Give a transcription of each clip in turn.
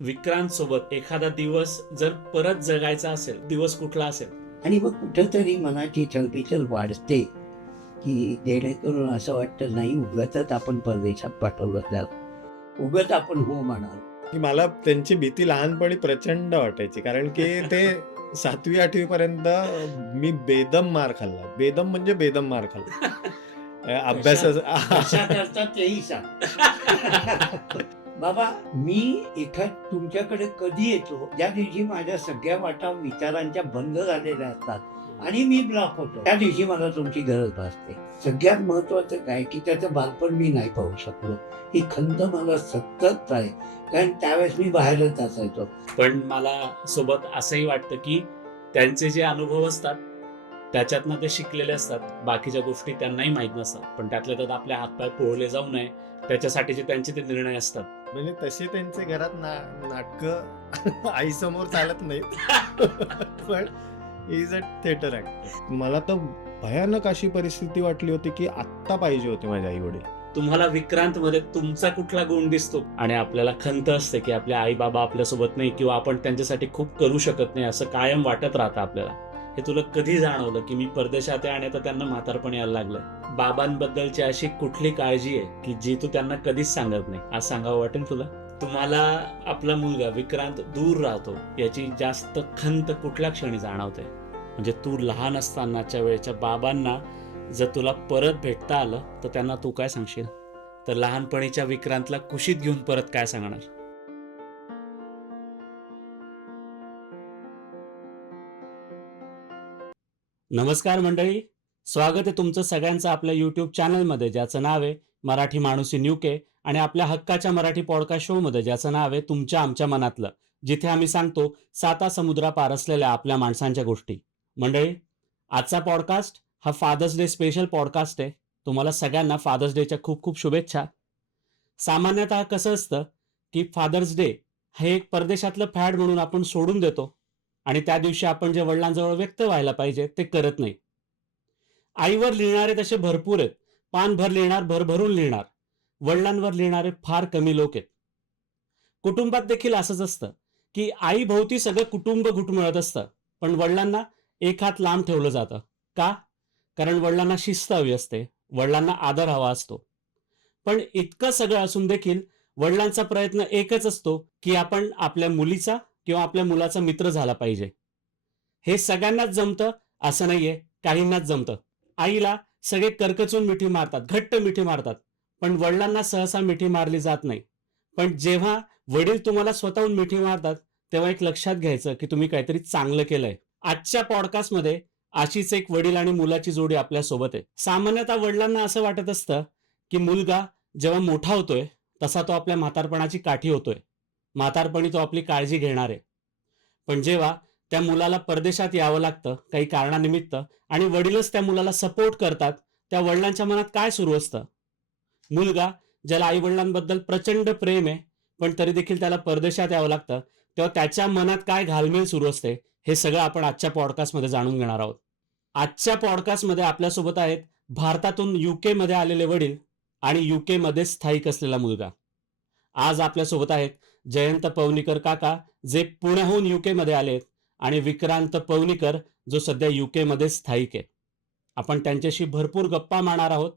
विक्रांत सोबत एखादा दिवस जर परत जगायचा असेल, दिवस कुठला असेल? आणि मग कुठंतरी मनाची चलबिचल वाढते की जेणेकरून असं वाटतं नाही उगाचच आपण परदेशात पाठवलं त्याला, उगाच आपण हो म्हणाल. की मला त्यांची भीती लहानपणी प्रचंड वाटायची, कारण की ते 7वी-8वी पर्यंत मी बेदम मार खाल्ला. बेदम म्हणजे बेदम मार खाल्ला. कशा अभ्यासाचा करता तेही सांग. बाबा, मी तुमच्याकडे कधी येतो ज्या दिवशी माझ्या सगळ्या वाटा विचारांच्या बंद झालेल्या असतात आणि मी ब्लॉक होतो, त्या दिवशी मला तुमची गरज भासते. सगळ्यात महत्वाचं काय की त्याचं बालपण मी नाही पाहू शकलो, ही खंत मला सतत आहे, कारण त्यावेळेस मी बाहेरच असायचो. पण मला सोबत असंही वाटतं की त्यांचे जे अनुभव असतात त्याच्यातनं ते शिकलेले असतात. बाकीच्या गोष्टी त्यांनाही माहीत नसतात, पण त्यातल्या त्यात आपले हातपाय पोळले जाऊ नये त्याच्यासाठीचे त्यांचे ते निर्णय असतात. म्हणजे तसे त्यांचे घरात नाटकं आईसमोर चालत नाहीत. पण इज अ थिएटर ऍक्टर. मला तर भयानक अशी परिस्थिती वाटली होती की आत्ता पाहिजे होते माझे आई वडील. तुम्हाला विक्रांत मध्ये तुमचा कुठला गुण दिसतो? आणि आपल्याला खंत असते की आपले आई बाबा आपल्यासोबत नाही किंवा आपण त्यांच्यासाठी खूप करू शकत नाही, असं कायम वाटत राहतं आपल्याला. हे तुला कधी जाणवलं की मी परदेशात आहे आणि आता त्यांना म्हातारपण यायला लागलं? बाबांबद्दलची अशी कुठली काळजी आहे की जी तू त्यांना कधीच सांगत नाही, आज सांगावं वाटेल तुला? तुम्हाला आपला मुलगा विक्रांत दूर राहतो याची जास्त खंत कुठल्या क्षणी जाणवते? म्हणजे तू लहान असतानाच्या वेळेच्या बाबांना जर तुला परत भेटता आलं तर त्यांना तू काय सांगशील? तर लहानपणीच्या विक्रांतला कुशीत घेऊन परत काय सांगणार? नमस्कार मंडळी, स्वागत आहे तुमचं सगळ्यांचं आपल्या यूट्यूब चॅनलमध्ये ज्याचं नाव आहे मराठी माणूस इन यूके, आणि आपल्या हक्काच्या मराठी पॉडकास्ट शो मध्ये ज्याचं नाव आहे तुमच्या आमच्या मनातलं, जिथे आम्ही सांगतो साता समुद्रापार असलेल्या आपल्या माणसांच्या गोष्टी. मंडळी, आजचा पॉडकास्ट हा फादर्स डे स्पेशल पॉडकास्ट आहे. तुम्हाला सगळ्यांना फादर्स डेच्या खूप खूप शुभेच्छा. सामान्यतः कसं असतं की फादर्स डे हे एक परदेशातलं फॅड म्हणून आपण सोडून देतो आणि त्या दिवशी आपण जे वडिलांजवळ व्यक्त व्हायला पाहिजे ते करत नाही. आईवर लिहिणारे तसे भरपूर आहेत, पानभर लिहिणार, भरभरून लिहिणार. वडिलांवर लिहिणारे फार कमी लोक आहेत. कुटुंबात देखील असंच असतं की आई भोवती सगळं कुटुंब घुटमळत असतं, पण वडिलांना एक हात लांब ठेवलं जातं. का? कारण वडिलांना शिस्त हवी असते, वडिलांना आदर हवा असतो. पण इतकं सगळं असून देखील वडिलांचा प्रयत्न एकच असतो की आपण आपल्या मुलीचा किंवा आपल्या मुलाचा मित्र झाला पाहिजे. हे सगळ्यांनाच जमतं असं नाहीये, काहींनाच जमतं. आईला सगळे करकचून मिठी मारतात, घट्ट मिठी मारतात, पण वडिलांना सहसा मिठी मारली जात नाही. पण जेव्हा वडील तुम्हाला स्वतःहून मिठी मारतात तेव्हा एक लक्षात घ्यायचं की तुम्ही काहीतरी चांगलं केलंय. आजच्या पॉडकास्टमध्ये अशीच एक वडील आणि मुलाची जोडी आपल्या सोबत आहे. सामान्यतः वडिलांना असं वाटत असतं की मुलगा जेव्हा मोठा होतोय तसा तो आपल्या म्हातारपणाची काठी होतोय, म्हातारपणी तो आपली काळजी घेणार आहे. पण जेव्हा त्या मुलाला परदेशात यावं लागतं काही कारणानिमित्त आणि वडीलच त्या मुलाला सपोर्ट करतात, त्या वडिलांच्या मनात काय सुरू असतं? मुलगा ज्याला आई वडिलांबद्दल प्रचंड प्रेम आहे पण तरी देखील त्याला परदेशात यावं लागतं, तेव्हा त्याच्या मनात काय घालमेल सुरू असते, हे सगळं आपण आजच्या पॉडकास्टमध्ये जाणून घेणार आहोत. आजच्या पॉडकास्टमध्ये आपल्यासोबत आहेत भारतातून युके मध्ये आलेले वडील आणि युके मध्ये स्थायिक असलेला मुलगा. आज आपल्यासोबत आहेत जयंत पवनीकर काका, जे पुण्याहून युके मध्ये आलेत, आणि विक्रांत पवनीकर, जो सध्या युके मध्ये स्थायिक आहे. आपण त्यांच्याशी भरपूर गप्पा मारणार आहोत.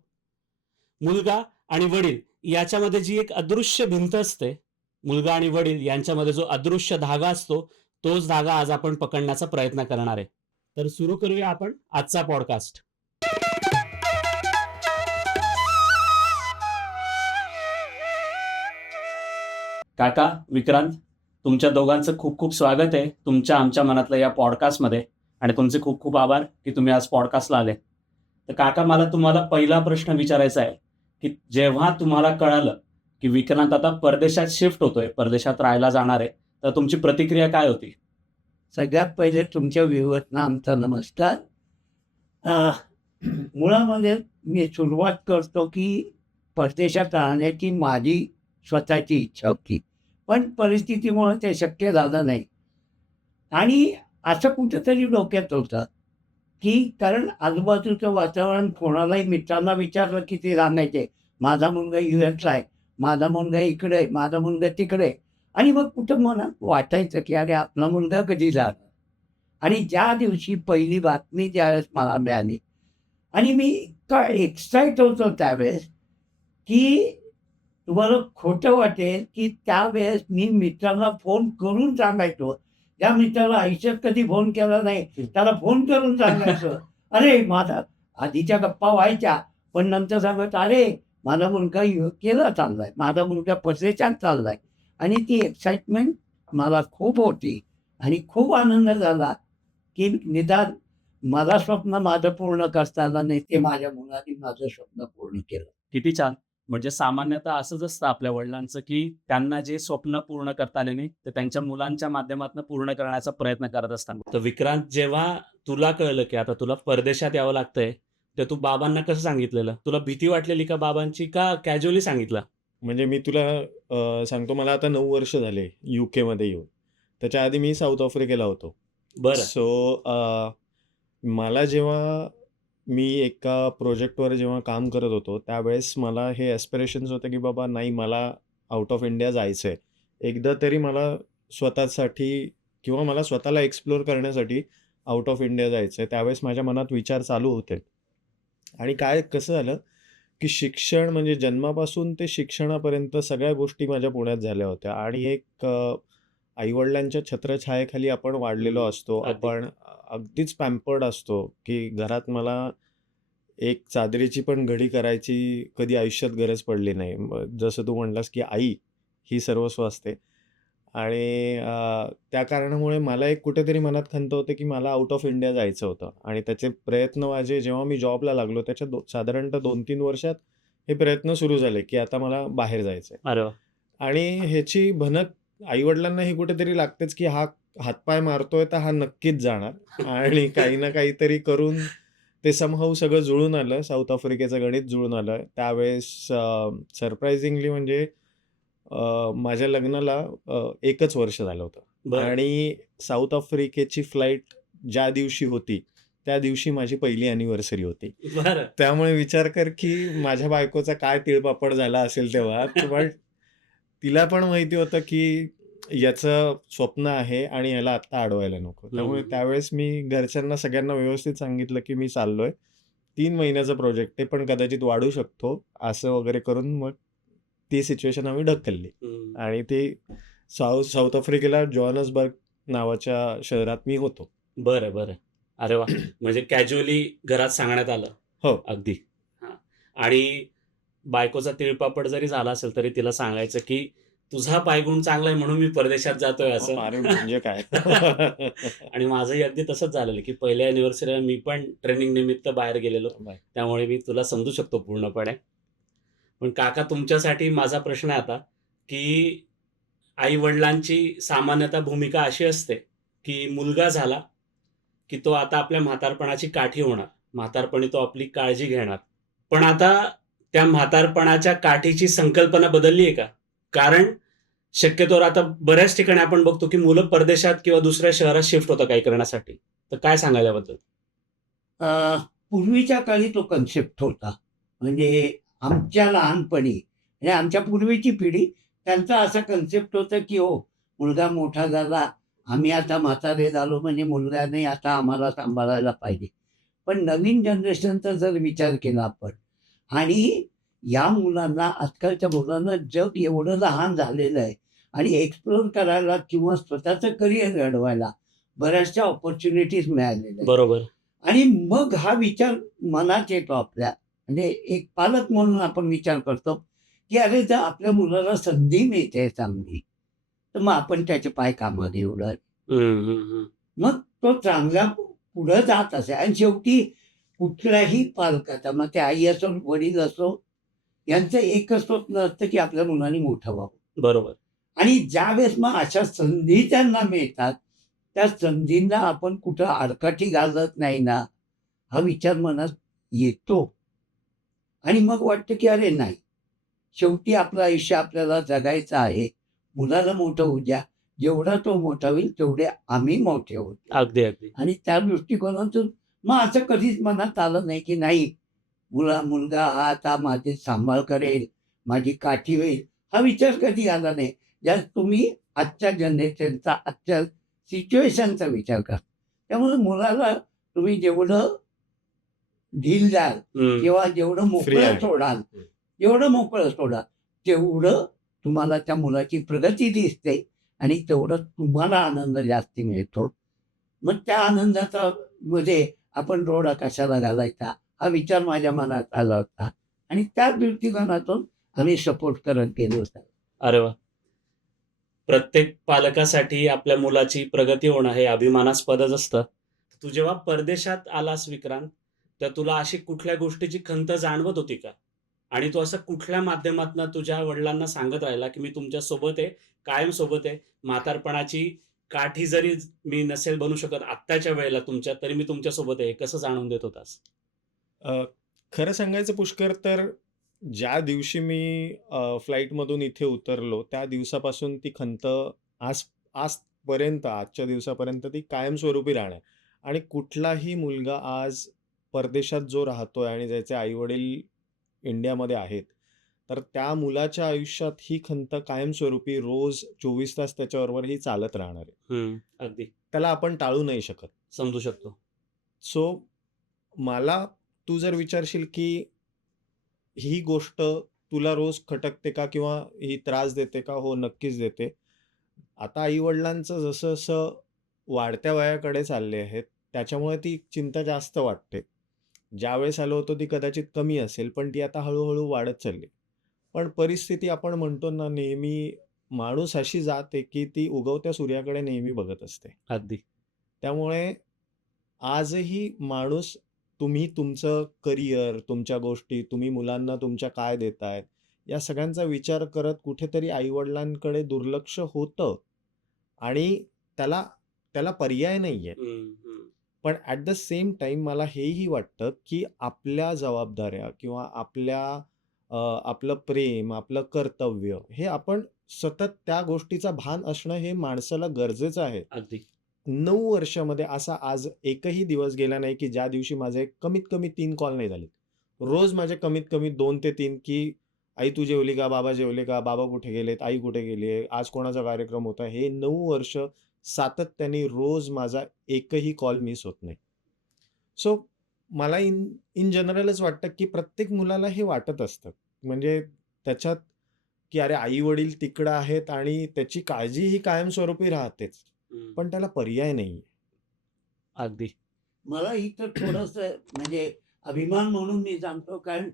मुलगा आणि वडील याच्यामध्ये जी एक अदृश्य भिंत असते, मुलगा आणि वडील यांच्यामध्ये जो अदृश्य धागा असतो, तोच धागा आज आपण पकडण्याचा प्रयत्न करणार आहे. तर सुरू करूया आपण आजचा पॉडकास्ट. काका, विक्रांत, तुमच्या दोघांचं खूप खूप स्वागत आहे तुमच्या आमच्या मनातल्या या पॉडकास्टमध्ये, आणि तुमचे खूप खूप आभार की तुम्ही आज पॉडकास्टला आले. तर काका, मला तुम्हाला पहिला प्रश्न विचारायचा आहे की जेव्हा तुम्हाला कळालं की विक्रांत आता परदेशात शिफ्ट होतोय, परदेशात राहायला जाणार आहे, तर तुमची प्रतिक्रिया काय होती? सगळ्यात पहिले तुमच्या व्ह्यूअर्सना आमचा नमस्कार. मुळामध्ये मी सुरुवात करतो की परदेशात राहण्याची माझी स्वतःची इच्छा होती, पण परिस्थितीमुळे ते शक्य झालं नाही. आणि असं कुठंतरी डोक्यात होतं की कारण आजूबाजूचं वातावरण, कोणालाही मित्रांना विचारलं की ते राहण्याचे, माझा मुलगा US आहे, माझा मुलगा इकडे आहे, माझा मुलगा तिकडे आहे. आणि मग कुठं मनात वाटायचं की अरे आपला मुलगा कधी जाणार. आणि ज्या दिवशी पहिली बातमी ज्यावेळेस मला मिळाली आणि मी इतका एक्साईट होतो त्यावेळेस की तुम्हाला खोटं वाटेल की त्यावेळेस मी मित्राला फोन करून सांगायचो. ज्या मित्राला आयुष्यात कधी फोन केला नाही त्याला फोन करून सांगायचो, "अरे माझा" आधीच्या गप्पा व्हायच्या, पण नंतर सांगायचो, "अरे माझा मुलगा UKला चाललाय, माझा मुलगा परदेशात चाललाय." आणि ती एक्साइटमेंट मला खूप होती आणि खूप आनंद झाला की निदान मला स्वप्न माझं पूर्ण करता आलं नाही, ते माझ्या मुलाने माझं स्वप्न पूर्ण केलं. किती छान. म्हणजे सामान्यतः असंच असतं आपल्या वडिलांचं, की त्यांना जे स्वप्न पूर्ण करता आले नाही, ते त्यांच्या मुलांच्या माध्यमातून पूर्ण करण्याचा प्रयत्न करत असतात. तर विक्रांत, जेव्हा तुला कळलं, की आता तुला परदेशात यावं लागतंय, तर तू बाबांना कसं सांगितलेलं? तुला भीती वाटलेली का बाबांची, का कॅज्युअली सांगितलं? म्हणजे मी तुला सांगतो, मला आता 9 वर्ष झाले यूकेमध्ये येऊन. त्याच्या आधी मी साऊथ आफ्रिकेला होतो. बरं. सो मला जेव्हा मी एका प्रोजेक्टवर जेव्हा काम करत होतो, त्यावेळेस मला हे ॲस्पिरेशन्स होते, की बाबा नाही, मला आउट ऑफ इंडिया जायचं आहे. एकदा तरी मला स्वतःसाठी किंवा मला स्वतःला एक्सप्लोर करण्यासाठी आउट ऑफ इंडिया जायचं आहे. त्यावेळेस माझ्या मनात विचार चालू होते. आणि काय कसं झालं, की शिक्षण म्हणजे जन्मापासून ते शिक्षणापर्यंत सगळ्या गोष्टी माझ्या पुण्यात झाल्या होत्या आणि एक आई-वडिलांच्या छत्रछायेखाली आपण वाढलेलो असतो. अगदी. आपण अगदीच पॅम्पर्ड असतो, की घरात मला एक चादरीची पण घडी करायची कधी आयुष्यात गरज पडली नाही. जसं तू म्हणालास, की आई ही सर्वस्व असते आणि त्या कारणामुळे मला एक कुठेतरी मनात खंत होते, की मला आउट ऑफ इंडिया जायचं होतं आणि त्याचे प्रयत्न माझे जेव्हा मी जॉबला लागलो त्याच्या साधारणतः 2-3 वर्षात हे प्रयत्न सुरू झाले, की आता मला बाहेर जायचं आहे. अरे वाह! आणि ह्याची भनक आई-वडिलांनाही कुठेतरी लागतेच, की हा हातपाय मारतोय तर हा नक्कीच जाणार आणि काही ना काहीतरी करून ते समहाऊ सगळं जुळून आलं. साऊथ आफ्रिकेचं गणित जुळून आलं. त्यावेळेस सरप्रायझिंगली म्हणजे माझ्या लग्नाला 1च वर्ष झालं होतं बरं. आणि साऊथ आफ्रिकेची फ्लाइट ज्या दिवशी होती, त्या दिवशी माझी पहिली अॅनिव्हर्सरी होती. बरं. त्यामुळे विचार कर, की माझ्या बायकोचा काय तिळपापड झाला असेल तेव्हा. पण तिला पण माहिती होतं, की याचं स्वप्न आहे आणि ह्याला आत्ता अडवायला नको. त्यामुळे त्यावेळेस मी घरच्यांना सगळ्यांना व्यवस्थित सांगितलं, की मी चाललोय. 3 महिन्याचा प्रोजेक्ट आहे, पण कदाचित वाढू शकतो. असं वगैरे करून मग ती सिच्युएशन आम्ही ढकलली हं. आणि ते साऊथ आफ्रिकेला जोहान्सबर्ग नावाच्या शहरात मी होतो. बरं, बरं. अरे वाह! म्हणजे कॅज्युअली घरात सांगण्यात आलं. हो. अगदी. हां. आणि बायकोचा तिळपापड जरी झाला असेल, तरी तिला सांगायचं, की तुझा पायगुण चांगला आहे म्हणून मी परदेशात जातोय असं. अरे म्हणजे काय? आणि माझंही अगदी तसंच झालेलं, की पहिल्या अॅनिव्हर्सरीला मी पण ट्रेनिंग निमित्त बाहेर गेलेलो. बाय. त्यामुळे मी तुला समजू शकतो पूर्णपणे. पण काका, तुमच्यासाठी माझा प्रश्न आहे आता, की आई-वडिलांची सामान्यतः भूमिका अशी असते, की मुलगा झाला, की तो आता आपल्या म्हातारपणाची काठी होणार. म्हातारपणी तो आपली काळजी घेणार. पण आता त्या म्हातारपणाच्या काठीची संकल्पना बदलली आहे का? कारण शक्यतोवर आता बऱ्याच ठिकाणी आपण बघतो, की मुलं परदेशात किंवा दुसऱ्या शहरात शिफ्ट होतात काही करण्यासाठी. तर काय सांगाल याबद्दल? अ, पूर्वीच्या काळी तो कन्सेप्ट होता. म्हणजे आमच्या लहानपणी म्हणजे आमच्या पूर्वीची पिढी त्यांचा असा कन्सेप्ट होता, की हो मुलगा मोठा झाला, आम्ही आता म्हातारे झालो म्हणजे मुलगाने आता आम्हाला सांभाळायला पाहिजे. पण नवीन जनरेशनचा जर विचार केला आपण आणि या मुलांना आजकालच्या मुलांना जग एवढं लहान झालेलं आहे आणि एक्सप्लोर करायला किंवा स्वतःचं करिअर घडवायला बऱ्याचशा ऑपॉर्च्युनिटीज मिळालेल्या आहेत. बरोबर. आणि मग हा विचार मनात येतो आपल्या. म्हणजे एक पालक म्हणून आपण विचार करतो, की अरे जर आपल्या मुलाला संधी मिळते चांगली, तर मग आपण त्याचे पाय कामाला निवडत. हं, हं, हं. मग तो चांगला पुढे जात असे आणि शेवटी कुठल्याही पालकाचा, मग ते आई असो, वडील असो, यांचं एकच स्वप्न असतं, की आपल्या मुलांनी मोठं व्हावं. बरोबर. आणि ज्यावेळेस मग अशा संधी त्यांना मिळतात, त्या संधींना आपण कुठं आडकाठी घालत नाही ना, हा विचार मनात येतो. आणि मग वाटतं, की अरे नाही, शेवटी आपलं आयुष्य आपल्याला जगायचं आहे. मुलाला मोठं होऊ द्या. जेवढा तो मोठा होईल, तेवढे आम्ही मोठे होऊ. अगदी, अगदी. आणि त्या दृष्टिकोनातून मग असं कधीच मनात आलं नाही, की नाही मुलगा हा आता माझी सांभाळ करेल, माझी काठी होईल. हा विचार कधी आला नाही. ज्या तुम्ही आजच्या जनरेशनचा, आजच्या सिच्युएशनचा विचार करा. त्यामुळे मुलाला तुम्ही जेवढं ढील द्याल किंवा जेवढं मोकळं आहे. सोडाल, जेवढं मोकळं सोडाल, तेवढं तुम्हाला त्या मुलाची प्रगती दिसते आणि तेवढं तुम्हाला आनंद जास्ती मिळतो. मग त्या आनंदाचा मध्ये आपण रोड कशाला घालायचा हा विचार माझ्या मनात आला होता आणि त्या दृष्टिकोनातून आम्ही सपोर्ट करत गेलो होतो. अरे वा. प्रत्येक पालकासाठी आपल्या मुलाची प्रगती होणं हे अभिमानास्पदच असतं. तू जेव्हा परदेशात आलास विक्रांत, तर तुला अशी कुठल्या गोष्टीची खंत जाणवत होती का? आणि तू असं कुठल्या माध्यमातनं तुझ्या वडिलांना सांगत राहिला, की मी तुमच्या सोबत आहे, कायम सोबत आहे. म्हातारपणाची काठी जरी मी नसेल बनू शकत आत्ताच्या वेळेला तुमच्या, तरी मी तुमच्या सोबत आहे. हे कसं जाणवून देत होतास? खरं सांगायचं पुष्कर, तर ज्या दिवशी मी फ्लाईटमधून इथे उतरलो त्या दिवसापासून ती खंत आजपर्यंत, आजच्या दिवसापर्यंत ती कायमस्वरूपी राहणार. आणि कुठलाही मुलगा आज परदेशात जो राहतोय आणि ज्याचे आईवडील इंडियामध्ये आहेत, तर त्या मुलाच्या आयुष्यात ही खंत कायमस्वरूपी रोज 24 तास त्याच्याबरोबर ही चालत राहणार आहे. अगदी त्याला आपण टाळू नाही शकत. समजू शकतो. सो मला तू जर विचारशील की ही गोष्ट तुला रोज खटकते का किंवा ही त्रास देते का? हो, नक्कीच देते. आता आई-वडिलांचं जसं-जसं वाढत्या वयाकडे चालले आहेत, त्याच्यामुळे ती चिंता जास्त वाटते. ज्यावेळेस आलो होतो ती कदाचित कमी असेल, पण ती आता हळू वाढत चालली. पण परिस्थिती आपण म्हणतो ना, नेहमी माणूस अशी जात आहे, की ती उगवत्या सूर्याकडे नेहमी बघत असते. अगदी. त्यामुळे आजही माणूस, तुम्ही तुमचं करिअर, तुमच्या गोष्टी, तुम्ही मुलांना तुमच्या काय देतायत, या सगळ्यांचा विचार करत कुठेतरी आई-वडिलांकडे दुर्लक्ष होतं आणि त्याला त्याला पर्याय नाहीये. पण ॲट द सेम टाईम मला हेही वाटतं, की आपल्या जबाबदाऱ्या किंवा आपलं प्रेम, आपलं कर्तव्य हे आपण सतत त्या गोष्टीचा भान असणं हे माणसाला गरजेचं आहे. अगदी. 9 वर्षामध्ये असा आज एकही दिवस गेला नाही, की ज्या दिवशी माझे कमीत कमी 3 कॉल नाही झालेत. रोज माझे कमीत कमी 2 ते 3, की "आई तू जेवली का? बाबा जेवले का? बाबा कुठे गेलेत? आई कुठे गेली आहे? आज कोणाचा कार्यक्रम होता?" हे 9 वर्ष सातत्याने रोज माझा एकही कॉल मिस होत नाही. सो मला इन जनरलच वाटतं, की प्रत्येक मुलाला हे वाटत असतं. म्हणजे त्याच्यात, की अरे आई-वडील तिकडं आहेत आणि त्याची काळजी ही कायमस्वरूपी राहतेच. पण त्याला पर्याय नाहीये. अगदी. मला इथं थोडंसं म्हणजे अभिमान म्हणून मी सांगतो, कारण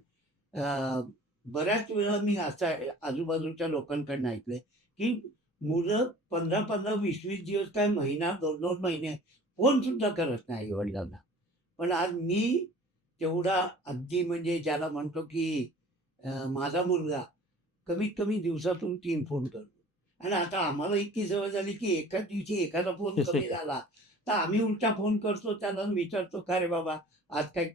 बऱ्याच वेळा मी असं आजूबाजूच्या लोकांकडून ऐकलंय, की मुलं 15-15, 20-20 दिवस, काय महिना, 2-2 महिने फोन सुद्धा करत नाही आई-वडिलांना. पण आज मी तेवढा अगदी म्हणजे ज्याला म्हणतो, की माझा मुलगा कमीत कमी दिवसातून 3 फोन करतो. आणि आता आम्हाला इतकी सवय झाली, की एकाच दिवशी एखादा फोन कमी झाला, तर आम्ही उलटा फोन करतो त्याला आणि विचारतो, "का रे बाबा, आज काय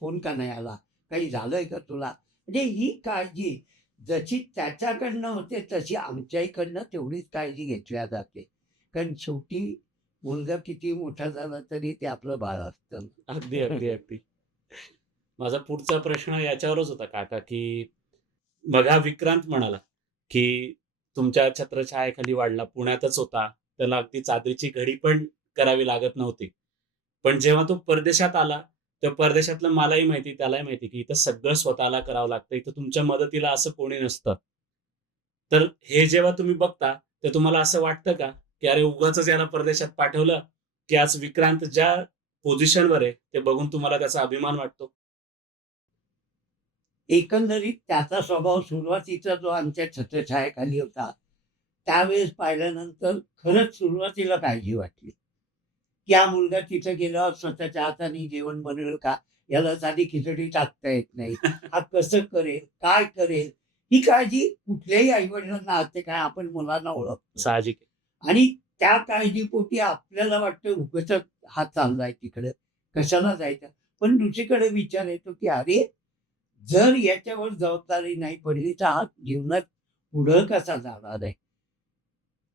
फोन का नाही आला? काही झालंय का तुला?" म्हणजे ही काळजी जशी त्याच्याकडनं होते, तशी आमच्याकडनं तेवढीच काळजी घेतल्या जाते. कारण शेवटी मुलगा किती मोठा झाला तरी ते आपलं बाळ असतं. अगदी, अगदी, अगदी. माझा पुढचा प्रश्न याच्यावरच होता काका, की बघा विक्रांत म्हणाला, की तुमच्या छत्रछायेखाली वाढला, पुण्यातच होता. त्याला अगदी चादरीची घडी पण करावी लागत नव्हती. पण जेव्हा तो परदेशात आला, तर परदेशातलं मलाही माहिती, त्यालाही माहिती, की इथं सगळं स्वतःला करावं लागतं. इथं तुमच्या मदतीला असं कोणी नसतं. तर हे जेव्हा तुम्ही बघता, तर तुम्हाला असं वाटतं का, की अरे उगाचच याला परदेशात पाठवलं, की आज विक्रांत ज्या पोझिशनवर आहे, ते बघून तुम्हाला त्याचा अभिमान वाटतो? एकंदरीत त्याचा स्वभाव सुरुवातीचा जो आमच्या छत्रछायेखाली होता, त्यावेळेस पाहिल्यानंतर खरंच सुरुवातीला काळजी वाटली, की हा मुलगा तिथे गेल्यावर स्वतःच्या हाताने जेवण बनवेल का? याला साधी खिचडी टाकता येत नाही. हा कसं करेल? काय करेल? ही काळजी कुठल्याही आई-वडिलांना असते, काय आपण मुलांना ओळखतो. साहजिक आहे. आणि त्या काळजीपोटी आपल्याला वाटतं उगाचच हा चाललाय तिकडे, कशाला जायचं? पण दुसरीकडे विचार येतो, की अरे, जर याच्यावर जबाबदारी नाही पडली, तर हा जीवनात पुढं कसा जाणार आहे?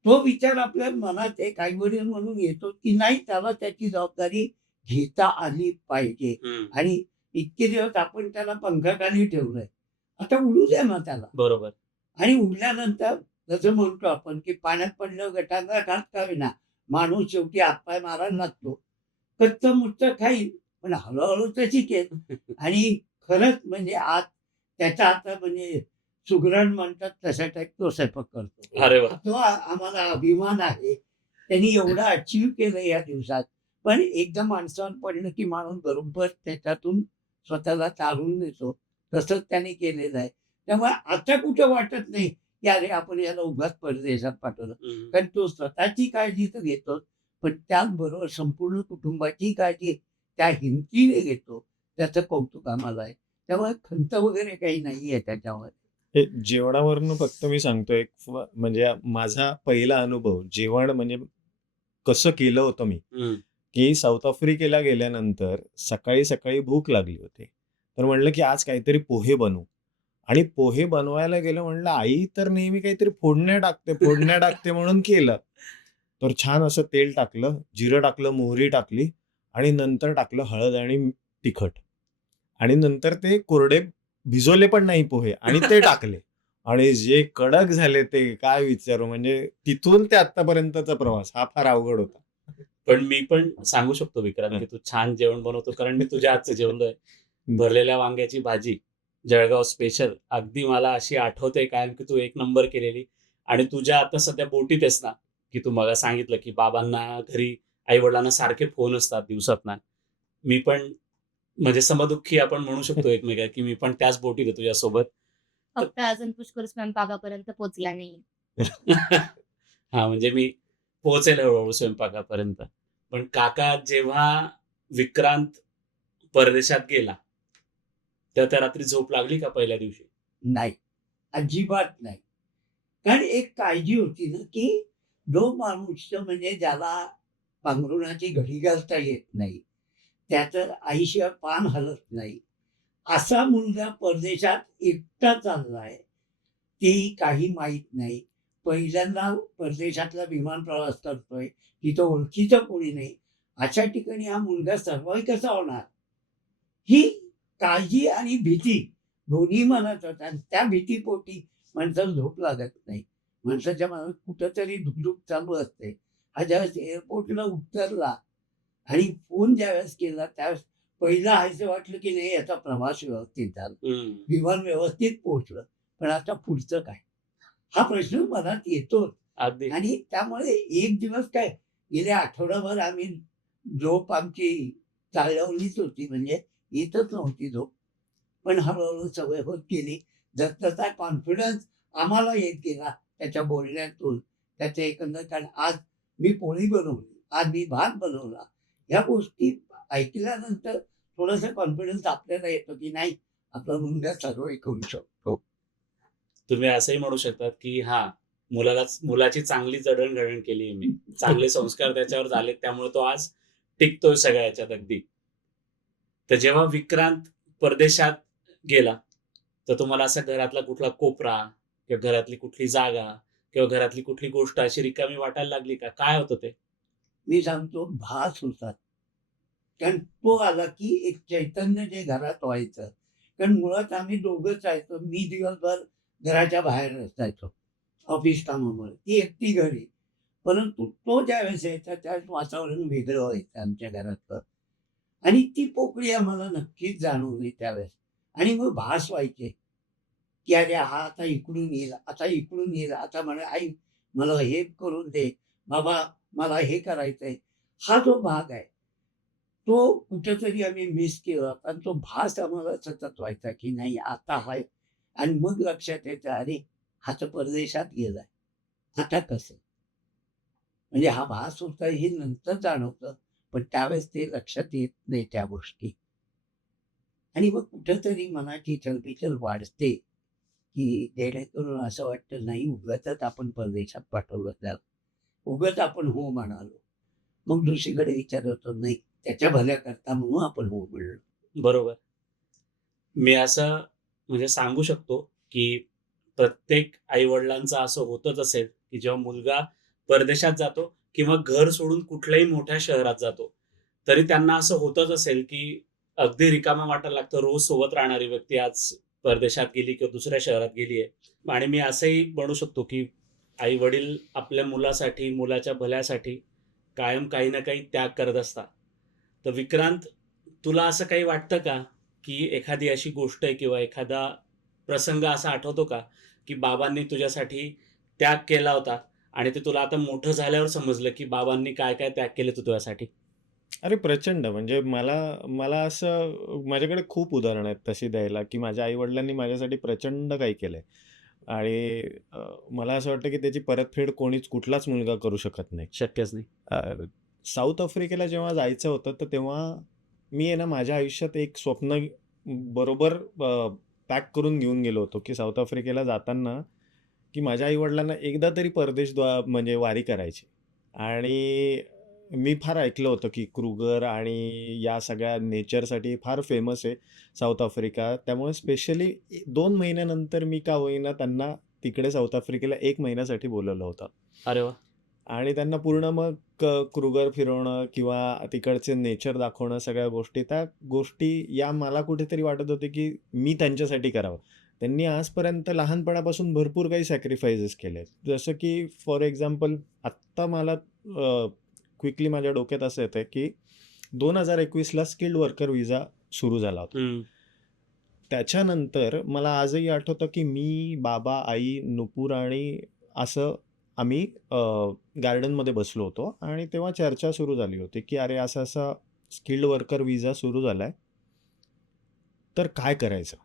तो विचार आपल्या मनात एक आई-वडील म्हणून येतो, की नाही, त्याला त्याची जबाबदारी घेता आली पाहिजे. आणि इतके दिवस आपण त्याला पंखाखाली ठेवलंय. आता उडू द्या ना त्याला. बरोबर. आणि उडल्यानंतर जसं म्हणतो आपण की पाण्यात पडलं गटांगटात का होईना माणूस शेवटी हातपाय मारायला लागतो. कच्चं मुच्चं खाईल पण हळूहळू तर शिकेल. आणि खरंच म्हणजे आज त्याचा आता म्हणजे सुगरण म्हणतात तशा टाईप तो स्वयंपाक करतो. अरे वा. तो आम्हाला अभिमान आहे. त्यांनी एवढं अचीव्ह केलं या दिवसात. पण एकदा माणसावर पडलं की माणूस बरोबर त्याच्यातून स्वतःला तारून नेतो. तसंच त्याने केलेलं आहे. त्यामुळे आता कुठं वाटत नाही की अरे आपण याला उगाच परदेशात पाठवलं. कारण तो स्वतःची काळजी तर घेतोच, पण त्याचबरोबर संपूर्ण कुटुंबाची काळजी त्या हिमतीने घेतो. त्याचं कौतुक आम्हाला आहे. त्यामुळे खंत वगैरे काही नाहीये त्याच्यावर. हे जेवणावरून फक्त मी सांगतोय म्हणजे माझा पहिला अनुभव जेवण म्हणजे कसं केलं होतं मी, की साऊथ आफ्रिकेला गेल्यानंतर सकाळी सकाळी भूक लागली होती. तर म्हणलं की आज काहीतरी पोहे बनवू. आणि पोहे बनवायला गेलं म्हणलं आई तर नेहमी काहीतरी फोडण्या टाकते म्हणून केलं. तर छान असं तेल टाकलं, जिरं टाकलं, मोहरी टाकली आणि नंतर टाकलं हळद आणि तिखट. आणि नंतर ते कोरडे भिजवले पण नाही पोहे आणि ते टाकले. आणि जे कडक झाले ते काय विचारू, म्हणजे तिथून ते आत्तापर्यंतचा प्रवास हा फार अवघड होता. पण मी पण सांगू शकतो विक्रांत की तू छान जेवण बनवतो, कारण मी तुझ्या हातचं जेवलोय. भरलेल्या वांग्याची भाजी, जळगाव स्पेशल, अगदी मला अशी आठवते कायम की तू एक नंबर केलेली. आणि तुझ्या आता सध्या बोटीत आहेस ना, की तू मला सांगितलं की बाबांना घरी आई वडिलांना सारखे फोन असतात दिवसातनं. मी पण म्हणजे समदुःखी आपण म्हणू शकतो एकमेका, की मी पण त्याच बोटीत आहे तुझ्यासोबत. फक्त अजून पुष्कर स्वयंपाकापर्यंत पोहोचला नाही. हा, म्हणजे मी पोहोचेल हळूहळू स्वयंपाकापर्यंत. पण काका जेव्हा विक्रांत परदेशात गेला, तेव्हा त्या रात्री झोप लागली का पहिल्या दिवशी? नाही, अजिबात नाही. कारण एक काळजी होती ना, की जो माणूस म्हणजे ज्याला पांघरुणाची घडी घालता येत नाही, त्याचं आईशिवाय पान हलत नाही, असा मुलगा परदेशात एकटा चाललाय, तेही काही माहीत नाही. पहिल्यांदा परदेशातला विमान प्रवास करतोय, तिथं ओळखीचं कोणी नाही. अशा ठिकाणी हा मुलगा सर्व्हाइव्ह कसा होणार? ही काळजी आणि भीती दोन्ही मनात होत्या आणि त्या भीतीपोटी माणसाला झोप लागत नाही. माणसाच्या मनात कुठंतरी धुकधुक चालू असते. हा ज्यावेळेस एअरपोर्टला उतरला आणि फोन ज्यावेळेस केला त्यावेळेस पहिलं हायचं वाटलं की नाही याचा प्रवास व्यवस्थित झाला. विमान व्यवस्थित पोहोचलं. पण आता पुढचं काय? हा प्रश्न मनात येतो. अगदी. आणि त्यामुळे एक दिवस काय गेले आठवडाभर आम्ही झोप आमची चालवलीच होती, म्हणजे येतच नव्हती झोप. पण हळूहळू सवय होत गेली. जसजसा कॉन्फिडन्स आम्हाला येत गेला त्याच्या बोलण्यातून, त्याच्या एकंदर. कारण आज मी पोळी बनवली, आज मी भात बनवला, ह्या गोष्टी ऐकल्यानंतर थोडंसं कॉन्फिडन्स आपल्याला येतो की नाही आपला मुलगा सर्व करू शकतो. तुम्ही असंही म्हणू शकतात की मुलाची चांगली जडणघडण केली आहे मी. चांगले संस्कार त्याच्यावर झालेत, त्यामुळे तो आज टिकतोय सगळ्या ह्याच्यात अगदी. तर जेव्हा विक्रांत परदेशात गेला, तर तुम्हाला असा घरातला कुठला कोपरा किंवा घरातली कुठली जागा किंवा घरातली कुठली गोष्ट अशी रिकामी वाटायला लागली का? काय होतं ते? मी सांगतो भास होतात. कारण तो आला की एक चैतन्य जे घरात व्हायचं. कारण मुळात आम्ही दोघंच राहायचो. मी दिवसभर घराच्या बाहेर असायचो ऑफिस कामामुळे. ती एकटी घरी. परंतु तो ज्यावेळेस यायचा त्यावेळेस वातावरण वेगळं व्हायचं आमच्या घरातलं. आणि ती पोकळी आम्हाला नक्कीच जाणवली त्यावेळेस. आणि मग भास व्हायचे की अरे हा आता इकडून येईल, आता इकडून येईल, आता म्हणा आई मला हे करून दे, बाबा मला हे करायचंय. हा जो भाग आहे तो कुठेतरी आम्ही मिस केला आणि तो भास आम्हाला सतत व्हायचा की नाही आता आहे. आणि मग लक्षात यायचं अरे हा तर परदेशात गेलाय, आता कसं? म्हणजे हा भास होता हे नंतर जाणवतं, पण त्यावेळेस ते लक्षात येत नाही त्या गोष्टी. आणि मग कुठेतरी मनाची चलबिचल वाढते की जेणेकरून असं वाटतं नाही उगाचच आपण परदेशात पाठवलं त्याला, उगाच आपण हो म्हणालो. मग दुसरीकडे विचार होतो नाही त्याच्या भल्याकरता म्हणून आपण हो म्हणलो. बरोबर. मी असं म्हणजे सांगू शकतो की प्रत्येक आई-वडिलांचं असं होतच असेल की जेव्हा मुलगा परदेशात जातो किंवा घर सोडून कुठल्याही मोठ्या शहरात जातो, तरी त्यांना असं होतच असेल की अगदी रिकामं वाटायला लागतं. रोज सोबत राहणारी व्यक्ती आज परदेशात गेली किंवा दुसऱ्या शहरात गेली आहे. आणि मी असंही म्हणू शकतो की आई वडील आपल्या मुलासाठी, मुलाच्या भल्यासाठी कायम काही ना काही त्याग करत असतात. तर विक्रांत, तुला असं काही वाटतं का, की एखादी अशी गोष्ट आहे किंवा एखादा प्रसंग असा आठवतो का, की बाबांनी तुझ्यासाठी त्याग केला होता आणि ते तुला आता मोठं झाल्यावर समजलं, की बाबांनी काय-काय त्याग केले तुझ्यासाठी? अरे प्रचंड! म्हणजे मला मला असं माझ्याकडे खूप उदाहरणं आहेत तशी द्यायला, की माझ्या आई-वडिलांनी माझ्यासाठी प्रचंड काही केलंय आणि मला असं वाटतं, की त्याची परतफेड कोणीच कुठलाच मुलगा करू शकत नाही. शक्यच नाही. साऊथ आफ्रिकेला जेव्हा जायचं होतं, तर तेव्हा मी आहे ना माझ्या आयुष्यात एक स्वप्न बरोबर पॅक करून घेऊन गेलो होतो, की साऊथ आफ्रिकेला जाताना, की माझ्या आई-वडिलांना एकदा तरी परदेश म्हणजे वारी करायची. आणि मी फार ऐकलं होतं, की क्रुगर आणि या सगळ्या नेचरसाठी फार फेमस आहे साऊथ आफ्रिका. त्यामुळे स्पेशली 2 महिन्यानंतर मी का होईना त्यांना तिकडे साऊथ आफ्रिकेला 1 महिन्यासाठी बोलावलं होतं. अरे वाह! आणि त्यांना पूर्ण मग क्रुगर फिरवणं किंवा तिकडचे नेचर दाखवणं सगळ्या गोष्टी, त्या गोष्टी या मला कुठेतरी वाटत होते, की मी त्यांच्यासाठी करावं. त्यांनी आजपर्यंत लहानपणापासून भरपूर काही सॅक्रिफाइसेस केले. जसं की फॉर एक्झाम्पल आत्ता मला क्विकली माझ्या डोक्यात असं येतंय, की 2021ला स्किल्ड वर्कर व्हिसा सुरू झाला होता. हं. त्याच्यानंतर मला आजही आठवतं, की मी, बाबा, आई, नुपूर आणि असं आम्ही गार्डनमध्ये बसलो होतो आणि तेव्हा चर्चा सुरू झाली होती, की अरे असा-असा स्किल्ड वर्कर व्हिसा सुरू झालाय, तर काय करायचं?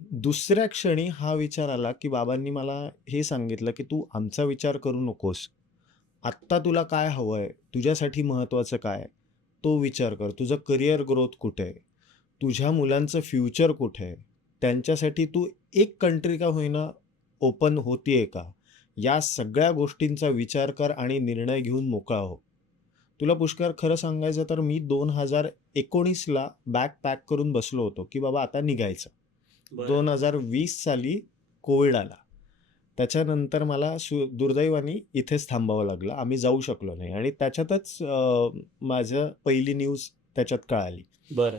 दुसऱ्या क्षणी हा विचार आला, की बाबांनी मला हे सांगितलं, की "तू आमचा विचार करू नकोस. आत्ता तुला काय हवंय? तुझ्यासाठी महत्त्वाचं काय? तो विचार कर. तुझं करियर ग्रोथ कुठे आहे? तुझ्या मुलांचं फ्युचर कुठे आहे? त्यांच्यासाठी तू एक कंट्री का होईना ओपन होतीये का? या सगळ्या गोष्टींचा विचार कर आणि निर्णय घेऊन मोकळा हो." तुला पुष्कर खरं सांगायचं तर मी 2019ला बॅग पॅक करून बसलो होतो, की बाबा आता निघायचं. बरं. 2020 साली कोविड आला. त्याच्यानंतर मला दुर्दैवाने इथेच थांबावं लागलं. आम्ही जाऊ शकलो नाही आणि त्याच्यातच माझं पहिली न्यूज त्याच्यात कळाली. बरं.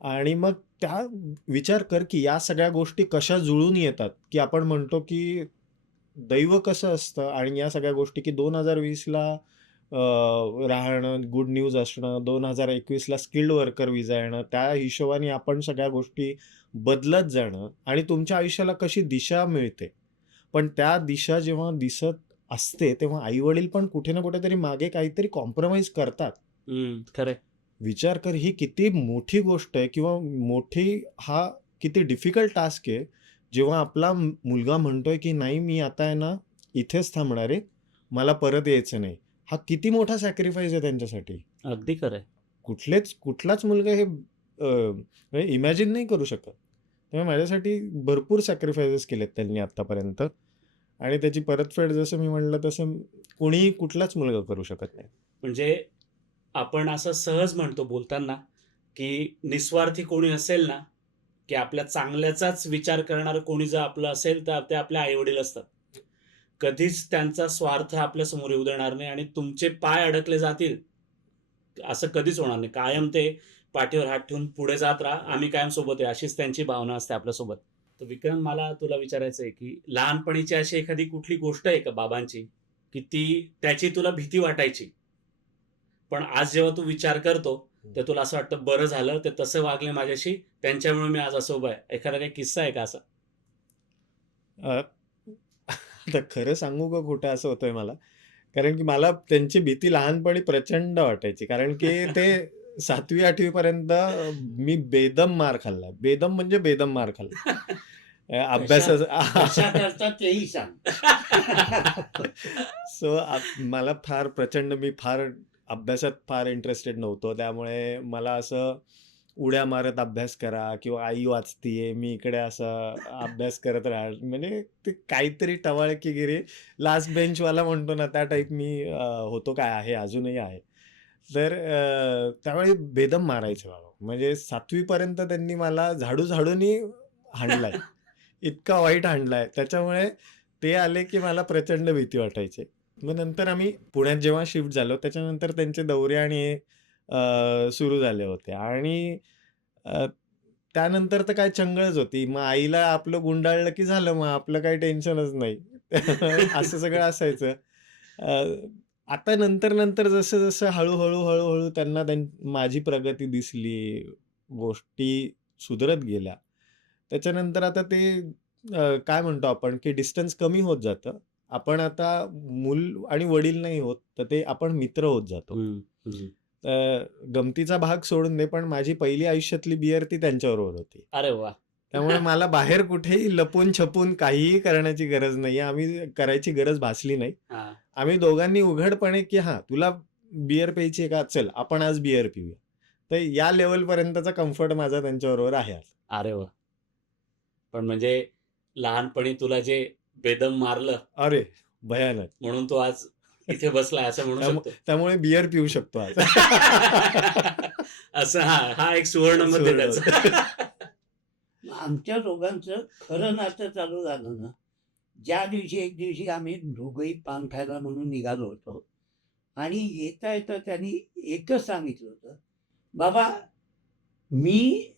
आणि मग त्या विचार कर, की या सगळ्या गोष्टी कशा जुळून येतात, की आपण म्हणतो, की दैव कसं असतं आणि या सगळ्या गोष्टी, की 2020ला राहणं, गुड न्यूज असणं, 2021ला स्किल्ड वर्कर व्हिसा येणं, त्या हिशोबाने आपण सगळ्या गोष्टी बदलत जाणं आणि तुमच्या आयुष्याला कशी दिशा मिळते. पण त्या दिशा जेव्हा दिसत असते, तेव्हा आई-वडील पण कुठे ना कुठेतरी मागे काहीतरी कॉम्प्रोमाईज करतात. खरं आहे. विचार कर, ही किती मोठी गोष्ट आहे किंवा हा किती डिफिकल्ट टास्क आहे, जेव्हा आपला मुलगा म्हणतोय, की "नाही, मी आता आहे ना, इथेच थांबणार आहे. मला परत यायचं नाही." हा किती मोठा सॅक्रिफाईस आहे त्यांच्यासाठी. अगदी खरं आहे. कुठलाच मुलगा हे म्हणजे इमॅजिन नाही करू शकत. त्यामुळे माझ्यासाठी भरपूर सॅक्रिफाइसेस केलेत त्यांनी आत्तापर्यंत आणि त्याची परतफेड जसं मी म्हटलं तसं कोणीही कुठलाच मुलगा करू शकत नाही. म्हणजे आपण असं सहज म्हणतो बोलताना, की निस्वार्थी कोणी असेल ना, की आपल्या चांगल्याचाच विचार करणारं कोणी जर आपलं असेल, तर ते आपले आई-वडील असतात. कधीच त्यांचा स्वार्थ आपल्यासमोर येऊ देणार नाही आणि तुमचे पाय अडकले जातील, असं कधीच होणार नाही. कायम ते पाठीवर हात ठेवून पुढे जात राहा, आम्ही कायम सोबत आहे, अशीच त्यांची भावना असते आपल्यासोबत. तर विक्रांत, मला तुला विचारायचं आहे, की लहानपणीची अशी एखादी कुठली गोष्ट आहे का बाबांची, की त्याची तुला भीती वाटायची? पण आज जेव्हा तू विचार करतो, तर तुला असं वाटतं बरं झालं ते तसं वागले माझ्याशी, त्यांच्यामुळे मी आज असं उभा आहे. एखादा काही किस्सा आहे का असा? अ, आता खरं सांगू का खोटं असं होतंय मला. कारण की मला त्यांची भीती लहानपणी प्रचंड वाटायची. कारण की ते 7वी-8वी पर्यंत मी बेदम मार खाल्ला. बेदम म्हणजे बेदम मार खाल्ला. कशा अभ्यासाचा करता तेही सांग. सो मला मी फार अभ्यासात फार इंटरेस्टेड नव्हतो. त्यामुळे मला असं उड्या मारत अभ्यास करा किंवा आई वाचतीये, मी इकडे असं अभ्यास करत राहा. म्हणजे ते काहीतरी टवाळकीगिरी लास्ट बेंचवाला म्हणतो ना, त्या टाईप मी होतो, काय आहे, अजूनही आहे. तर त्यावेळी बेदम मारायचे बाबा. म्हणजे 7वी पर्यंत त्यांनी मला झाडू-झाडूनी हाणलाय. इतका वाईट हाणलाय. त्याच्यामुळे ते आले, की मला प्रचंड भीती वाटायची. मग नंतर आम्ही पुण्यात जेव्हा शिफ्ट झालो, त्याच्यानंतर त्यांचे दौरे आणि हे सुरू झाले होते आणि अ, त्यानंतर तर काय चंगळच होती. मग आईला आपलं गुंडाळलं, की झालं, मग आपलं काही टेन्शनच नाही. असं सगळं असायचं. अ, आता नंतर जसं जसं हळूहळू त्यांना माझी प्रगती दिसली, गोष्टी सुधरत गेल्या. त्याच्यानंतर आता ते काय म्हणतो आपण की डिस्टन्स कमी होत जातं. आपण आता मूल आणि वडील नाही होत, तर ते आपण मित्र होत जातो. हम्म, हम्म. गमतीचा भाग सोडून दे, पण माझी पहिली आयुष्यातली बियर ती त्यांच्याबरोबर होती. अरे वा. त्यामुळे मला बाहेर कुठेही लपून-छपून काहीही करण्याची गरज नाहीये. आम्ही करायची गरज भासली नाही. हा. आम्ही दोघांनी उघडपणे, की हां, तुला बिअर प्यायची आहे का? चल आपण आज बिअर पिऊया. तर या लेव्हलपर्यंतचा कम्फर्ट माझा त्यांच्याबरोबर आहे आज. अरे वा. पण म्हणजे लहानपणी तुला जे बेदम मारलं अरे भयानक. म्हणून तो आज इथे बसलाय असं म्हणू शकतो. त्यामुळे बिअर पिऊ शकतो आज. असं हा एक सुवर्ण मध्ये सुवर्ण. त्याचं. आमच्या दोघांचं खरं नातं चालू झालं ना, ज्या दिवशी एक दिवशी आम्ही दोघंही पान खायला म्हणून निघालो होतो आणि येता येता त्यांनी एकच सांगितलं होतं, बाबा मी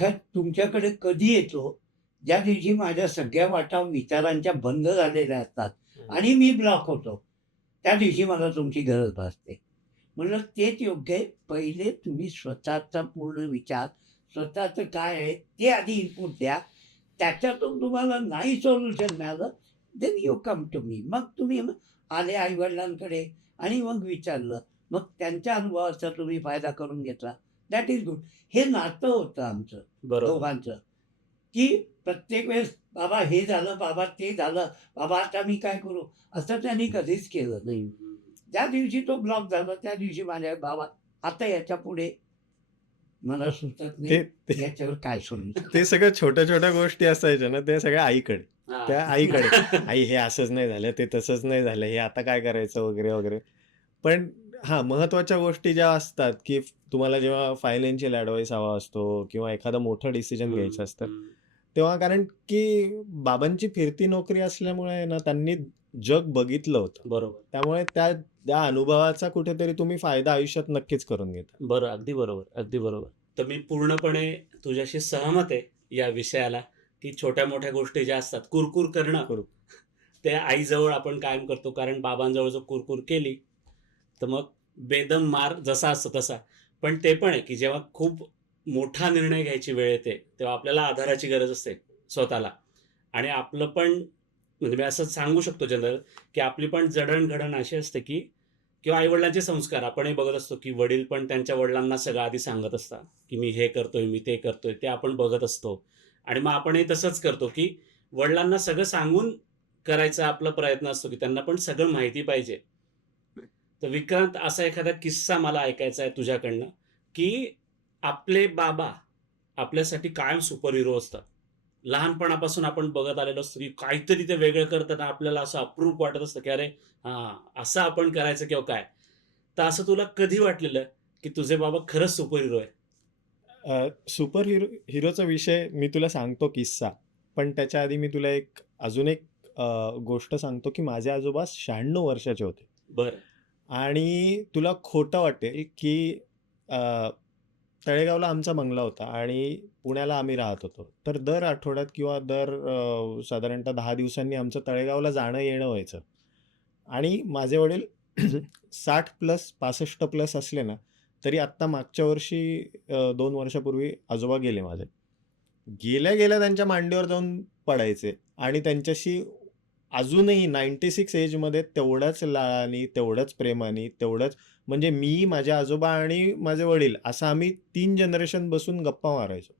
तुमच्याकडे कधी येतो, ज्या दिवशी माझ्या सगळ्या वाटा विचारांच्या बंद झालेल्या असतात आणि मी ब्लॉक होतो, त्या दिवशी मला तुमची गरज भासते. म्हणलं तेच योग्य आहे. पहिले तुम्ही स्वतःचा पूर्ण विचार, स्वतःचं काय आहे ते आधी इनपुट द्या. त्याच्यातून तुम्हाला नाही सोल्युशन मिळालं, then you come to me. मग तुम्ही आले आई-वडिलांकडे आणि मग विचारलं. मग त्यांच्या अनुभवाचा तुम्ही फायदा करून घेतला. That is good. हे नातं होतं आमचं बरोबर. दोघांचं, की प्रत्येक वेळेस बाबा हे झालं, बाबा ते झालं, बाबा आता मी काय करू, असं त्यांनी कधीच केलं नाही. ज्या दिवशी तो ब्लॉक झाला त्या दिवशी माझ्या बाबा आता याच्या पुढे मला सुचत नाही ते याच्यावर काय सोडून. ते सगळं छोट्या-छोट्या गोष्टी असायच्या ना, ते सगळ्या आईकडे. हा. त्या आईकडे. आई हे असंच नाही झालं, ते तसंच नाही झालं, हे आता काय करायचं वगैरे, वगैरे. पण हां, महत्त्वाच्या गोष्टी ज्या असतात, की तुम्हाला जेव्हा फायनान्शियल ॲडवाईस हवा असतो किंवा एखादं मोठं डिसिजन घ्यायचं असतं, तेव्हा कारण की बाबांची फिरती नोकरी असल्यामुळे ना, त्यांनी जग बघितलं होतं. बरोबर. त्यामुळे त्या अनुभवाचा कुठेतरी तुम्ही फायदा आयुष्यात नक्कीच करून घेता. बरं. अगदी बरोबर. अगदी बरोबर. तर मी पूर्णपणे तुझ्याशी सहमत आहे या विषयाला, की छोट्या-मोठ्या गोष्टी ज्या असतात, कुरकुर करणं, करू. ते आईजवळ आपण कायम करतो. कारण बाबांजवळ जर कुरकुर केली, तर मग बेदम मार जसा असतो तसा. पण ते पण आहे, की जेव्हा खूप मोठा निर्णय घ्यायची वेळ येते, तेव्हा आपल्याला आधाराची गरज असते स्वतःला. आणि आपलं पण म्हणजे मी असं सांगू शकतो जनरल, की आपली पण जडणघडण अशी असते, की किंवा आई-वडिलांचे संस्कार आपणही बघत असतो, की वडील पण त्यांच्या वडिलांना सगळं आधी सांगत असतात, की मी हे करतोय, मी ते करतोय. ते आपण बघत असतो. आणि मग आपणही तसंच करतो, की वडिलांना सगळं सांगून करायचा आपला प्रयत्न असतो, की त्यांना पण सगळं माहिती पाहिजे. तर विक्रांत, असा एखादा किस्सा मला ऐकायचा आहे तुझ्याकडनं, की आपले बाबा आपल्यासाठी कायम सुपर हिरो असतात. लहानपणापासून आपण बघत आलेलो असतो, की काहीतरी ते वेगळं करताना आपल्याला असं अप्रूप वाटत असतं, की अरे हां, असं आपण करायचं किंवा काय. तर असं तुला कधी वाटलेलं, की तुझे बाबा खरंच सुपर हिरो आहे? सुपर हिरोचा विषय मी तुला सांगतो किस्सा. पण त्याच्या आधी मी तुला अजून एक गोष्ट सांगतो, की माझे आजोबा 96 वर्षाचे होते. बरं. आणि तुला खोटं वाटेल, की तळेगावला आमचा बंगला होता आणि पुण्याला आम्ही राहत होतो. तर दर आठवड्यात किंवा साधारणतः 10 दिवसांनी आमचं तळेगावला जाणं-येणं व्हायचं. आणि माझे वडील 60 प्लस 65 प्लस असले ना, तरी आत्ता मागच्या वर्षी 2 वर्षापूर्वी आजोबा गेले माझे. गेल्या-गेल्या त्यांच्या मांडीवर जाऊन पडायचे आणि त्यांच्याशी अजूनही 96 एजमध्ये तेवढ्याच लाळानी, तेवढ्याच प्रेमाने, तेवढंच म्हणजे मी, माझे आजोबा आणि माझे वडील असं आम्ही 3 जनरेशन बसून गप्पा मारायचो.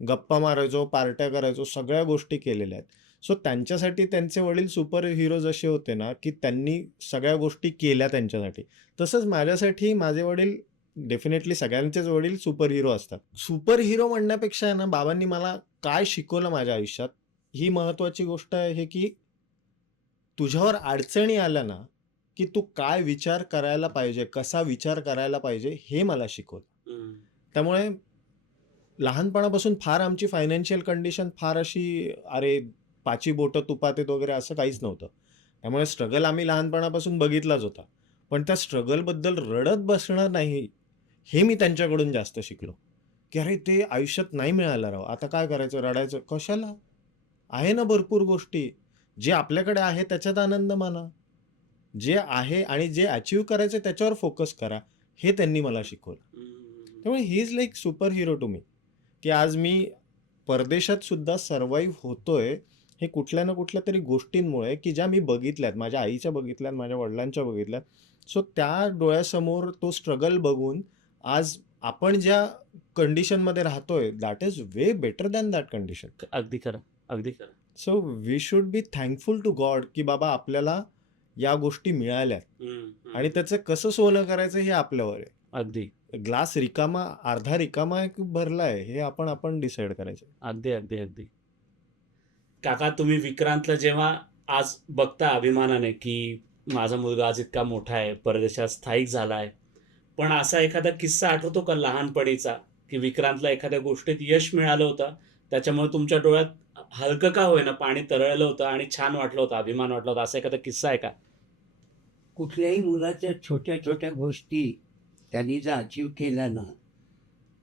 गप्पा मारायचो, पार्ट्या करायचो, सगळ्या गोष्टी केलेल्या आहेत. सो त्यांच्यासाठी त्यांचे वडील सुपर हिरो जसे होते ना, की त्यांनी सगळ्या गोष्टी केल्या त्यांच्यासाठी. तसंच माझ्यासाठी माझे वडील डेफिनेटली सगळ्यांचेच वडील सुपर हिरो असतात. सुपर हिरो म्हणण्यापेक्षा आहे ना, बाबांनी मला काय शिकवलं माझ्या आयुष्यात, ही महत्त्वाची गोष्ट आहे की तुझ्यावर अडचणी आल्या ना, की तू काय विचार करायला पाहिजे, कसा विचार करायला पाहिजे, हे मला शिकवलं. हं. त्यामुळे लहानपणापासून फार आमची फायनान्शियल कंडिशन फार अशी, अरे, पाची बोटं तुपात आहेत वगैरे असं काहीच नव्हतं. त्यामुळे स्ट्रगल आम्ही लहानपणापासून बघितलाच होता. पण त्या स्ट्रगलबद्दल रडत बसणार नाही, हे मी त्यांच्याकडून जास्त शिकलो. की अरे, ते आयुष्यात नाही मिळालं राव, आता काय करायचं, रडायचं कशाला? आहे ना भरपूर गोष्टी. जे आपल्याकडे आहे त्याच्यात आनंद माना, जे आहे आणि जे अचीव्ह करायचं त्याच्यावर फोकस करा, हे त्यांनी मला शिकवलं. त्यामुळे he is like super hero to me, की आज मी परदेशात सुद्धा सर्व्हाइव्ह होतोय हे कुठल्या ना कुठल्या तरी गोष्टींमुळे, की ज्या मी बघितल्यात, माझ्या आईच्या बघितल्यात, माझ्या वडिलांच्या बघितल्यात. सो त्या डोळ्यासमोर तो स्ट्रगल बघून आज आपण ज्या कंडिशनमध्ये राहतोय that is way better than that condition. अगदी खरं, अगदी खरं. So we should be thankful to God की बाबा आपल्याला या गोष्टी मिळाल्यात आणि त्याचं कसं सोनं करायचं हे आपल्यावर आहे. अगदी ग्लास रिकामा, अर्धा रिकामा आहे की भरला आहे हे आपण डिसाईड करायचं. अगदी अगदी अगदी. काका, तुम्ही विक्रांतला जेव्हा आज बघता अभिमानाने की माझा मुलगा आज इतका मोठा आहे, परदेशात स्थायिक झाला आहे, पण असा एखादा किस्सा आठवतो का लहानपणीचा, की विक्रांतला एखाद्या गोष्टीत यश मिळालं होतं, त्याच्यामुळे तुमच्या डोळ्यात हलकं का होईना पाणी तरळलं होतं आणि छान वाटलं होतं, अभिमान वाटला होता, असा एखादा किस्सा आहे का? कुठल्याही मुलाच्या छोट्या छोट्या गोष्टी त्यांनी जर अचीव केल्या ना,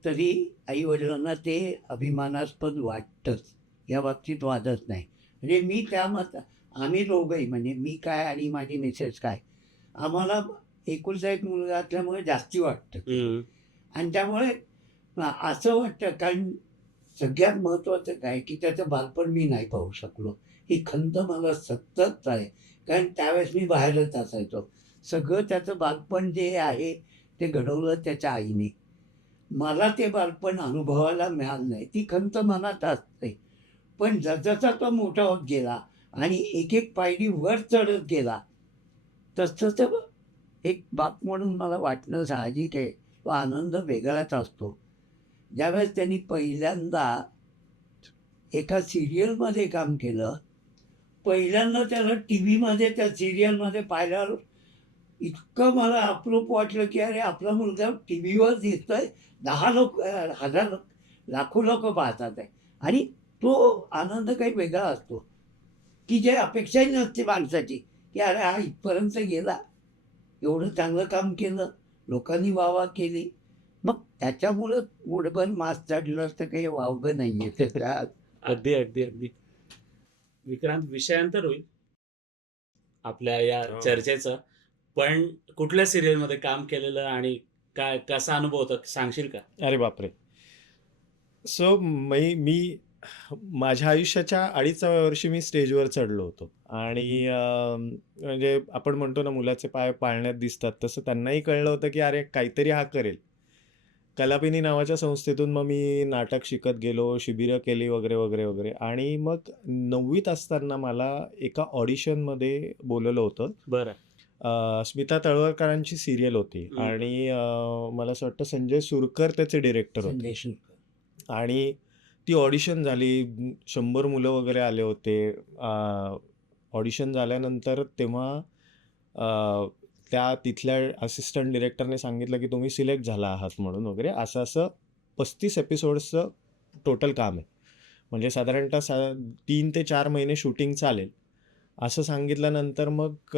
तरी आईवडिलांना ते अभिमानास्पद वाटतंच, या बाबतीत वादच नाही. म्हणजे मी त्या आम्ही दोघंही, म्हणजे मी काय आणि माझी मिसेस काय, आम्हाला एकुलता एक मुलगा असल्यामुळे जास्ती वाटतं. आणि त्यामुळे असं वाटतं, कारण सगळ्यात महत्त्वाचं काय की त्याचं बालपण मी नाही पाहू शकलो, ही खंत मला सतत आहे. कारण त्यावेळेस मी बाहेरच असायचो. सगळं त्याचं बालपण जे आहे ते घडवलं त्याच्या आईने. मला ते बालपण अनुभवायला मिळालं नाही, ती खंत मनात असते. पण जसजसा तो मोठा होत गेला आणि एक एक पायरी वर चढत गेला, तसं एक बाप म्हणून मला वाटणं साहजिक आहे. तो आनंद वेगळाच असतो. ज्यावेळेस त्यांनी पहिल्यांदा एका सिरियलमध्ये काम केलं, पहिल्यांदा त्याला टी व्हीमध्ये त्या सिरियलमध्ये पाहिल्यावर इतकं मला अप्रूप वाटलं की अरे आपला मुलगा टी व्हीवर दिसतोय, 10 लोक, 1000 लोक, लाखो लोक पाहतात आहे. आणि तो आनंद काही वेगळा असतो की जे अपेक्षाही नसते माणसाची, की अरे हा इथपर्यंत गेला, एवढं चांगलं काम केलं, लोकांनी वाहवा केली, मग त्याच्यामुळं मुठभर मास चढलं असतं, काही वावगं नाही आहे. अगदी अगदी अगदी. विक्रांत, विषयांतर होईल आपल्या या हो. चर्चेचं, पण कुठल्या सिरियलमध्ये काम केलेलं आणि काय कसा अनुभव होता सांगशील का? अरे बापरे. सो मी माझ्या आयुष्याच्या 2.5व्या वर्षी मी स्टेजवर चढलो होतो आणि म्हणजे आपण म्हणतो ना मुलाचे पाय पाळण्यात दिसतात, तसं त्यांनाही कळलं होतं की अरे काहीतरी हा करेल. कलापिनी नावाच्या संस्थेतून मग मी नाटक शिकत गेलो, शिबिरं केली वगैरे वगैरे वगैरे. आणि मग 9वीत असताना मला एका ऑडिशनमध्ये बोलवलं होतं. बरं. स्मिता तळवलकरांची सिरियल होती आणि मला असं वाटतं संजय सुरकर त्याचे डिरेक्टर होते. आणि ती ऑडिशन झाली, 100 मुलं वगैरे आले होते. ऑडिशन झाल्यानंतर तेव्हा त्या तिथल्या असिस्टंट डिरेक्टरने सांगितलं की तुम्ही सिलेक्ट झाला आहात म्हणून वगैरे. असं 35 एपिसोड्सचं टोटल काम आहे, म्हणजे साधारणतः 3 ते 4 महिने शूटिंग चालेल असं सांगितल्यानंतर मग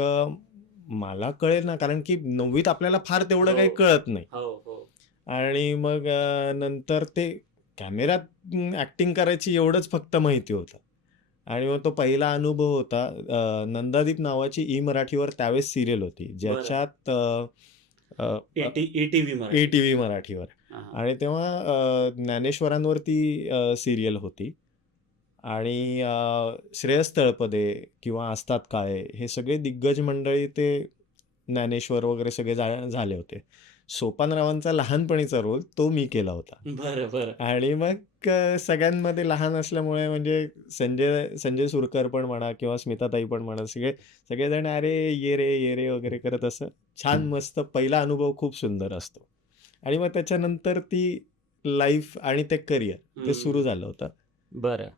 मला कळेल ना, कारण की 9वीत आपल्याला फार तेवढं काही कळत नाही. आणि मग नंतर ते कॅमेऱ्यात ॲक्टिंग करायची एवढंच फक्त माहिती होतं. आणि मग तो पहिला अनुभव होता. नंदादीप नावाची मराठीवर त्यावेळेस सिरियल होती, ज्याच्यात ETV मराठीवर. आणि तेव्हा ज्ञानेश्वरांवरती सिरियल होती आणि श्रेयस तळपदे किंवा आस्ताद काळे हे सगळे दिग्गज मंडळी, ते ज्ञानेश्वर वगैरे सगळे झाले होते. सोपानरावांचा लहानपणीचा रोल तो मी केला होता. बरं बरं. आणि मग सगळ्यांमध्ये लहान असल्यामुळे म्हणजे संजय सुरकर पण म्हणा किंवा स्मिताताई पण म्हणा, सगळेजण अरे ये रे वगैरे करत असं छान मस्त. पहिला अनुभव खूप सुंदर असतो. आणि मग त्याच्यानंतर ती लाईफ आणि ते करिअर ते सुरू झालं होतं. बरं.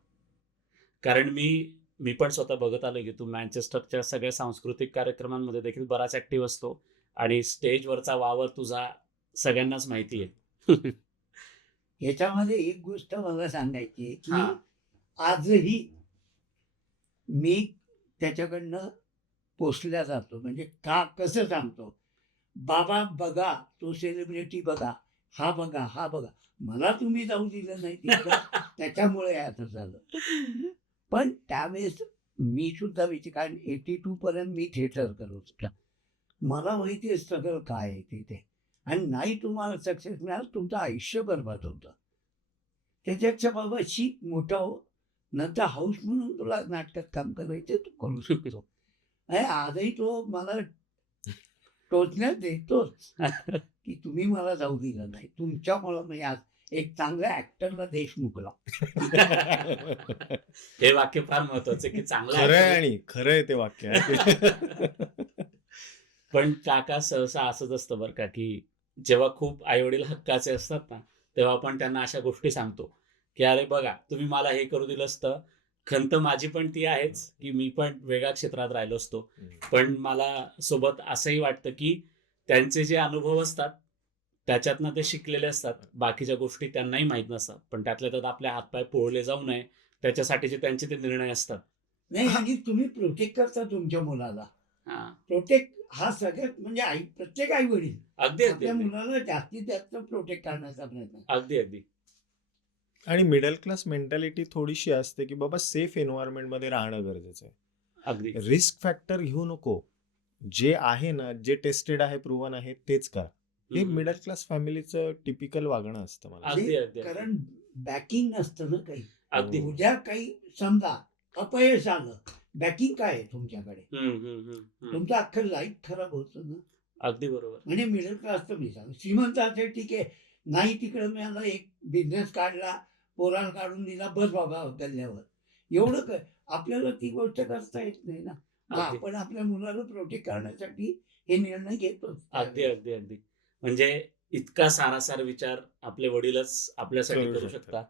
कारण मी पण स्वतः बघत आलो की तू मँचेस्टरच्या सगळ्या सांस्कृतिक कार्यक्रमांमध्ये देखील बराच ऍक्टिव्ह असतो आणि स्टेजवरचा वावर तुझा सगळ्यांनाच माहिती आहे. याच्यामध्ये एक गोष्ट मला सांगायची आहे की हा. आजही मी त्याच्याकडनं पोचल्या जातो. म्हणजे कसं सांगतो, बाबा बघा तो सेलिब्रिटी बघा, हा बघा हा बघा, मला तुम्ही जाऊ दिलं नाही तिकडं, त्याच्यामुळे असं झालं. पण त्यावेळेस मी सुद्धा विचार, कारण 82 पर्यंत मी थिएटर करत होता. मला माहिती आहे स्ट्रगल काय आहे तिथे, आणि नाही तुम्हाला सक्सेस मिळाल तुमचं आयुष्य बरबाद होतं. त्याच्यापेक्षा बाबा शिक, मोठा हो, नंतर हाऊस म्हणून तुला नाटकात काम करायचं तू करू शकतो. आणि आजही तो मला टोचण्यात देतोच की तुम्ही मला जाऊ दिलं नाही, तुमच्यामुळं मी आज एक चांगल्या ऍक्टरला देश मुकला. हे वाक्य फार महत्वाचं आहे की चांगलं खरंय, actor- आणि खरंय ते वाक्य. पण काका सहसा असंच असतं बरं का, की जेव्हा खूप आईवडील हक्काचे असतात ना, तेव्हा आपण त्यांना अशा गोष्टी सांगतो की अरे बघा तुम्ही मला हे करू दिलं असतं. खंत माझी पण ती आहेच की मी पण वेगळ्या क्षेत्रात राहिलो असतो, पण मला सोबत असंही वाटतं की त्यांचे जे अनुभव असतात त्याच्यातनं ते शिकलेले असतात, बाकीच्या गोष्टी त्यांनाही माहीत नसतात, पण त्यातल्या त्यात आपले हातपाय पोळले जाऊ नये त्याच्यासाठीचे त्यांचे ते निर्णय असतात. नाही, आणि तुम्ही प्रोटेक्ट करता तुमच्या मुलाला. हा, प्रोटेक्ट हा सगळ्यात म्हणजे आई, प्रत्येक आई वडील अगदी अगदी आपल्या अगदी मुलाला जास्तीत जास्त प्रोटेक्ट करण्याचा प्रयत्न. अगदी अगदी आणि मिडल क्लास मेंटॅलिटी थोडीशी असते की बाबा सेफ एन्व्हायरमेंट मध्ये राहणं गरजेचं आहे. अगदी रिस्क फॅक्टर घेऊ नको. जे आहे ना, जे टेस्टेड आहे, प्रूव्हन आहे, तेच कर. हे हम्म. मिडल क्लास फॅमिलीचं टिपिकल वागणं असतं मला. अगदी अगदी कारण बॅकिंग नसतं ना काही. अगदी उद्या काही समजा अपयश आलं, बॅकिंग काय आहे तुमच्याकडे? तुमचं अख्खं लाईफ खराब होतं ना. अगदी बरोबर. म्हणजे मिडल क्लास तर मी सांग, श्रीमंत असेल ठीक आहे, नाही तिकडे मिळालं, एक बिझनेस काढला, पोराला काढून दिला, बस बाबा गल्ल्यावर, एवढं काय. आपल्याला ती गोष्ट करता येत नाही ना. मग अगदी. आपण आपल्या मुलाला प्रोटेक्ट करण्यासाठी हे निर्णय घेतो. अगदी अगदी अगदी म्हणजे इतका सारासार विचार आपले वडीलच आपल्यासाठी करू करू शकतात. शकतात,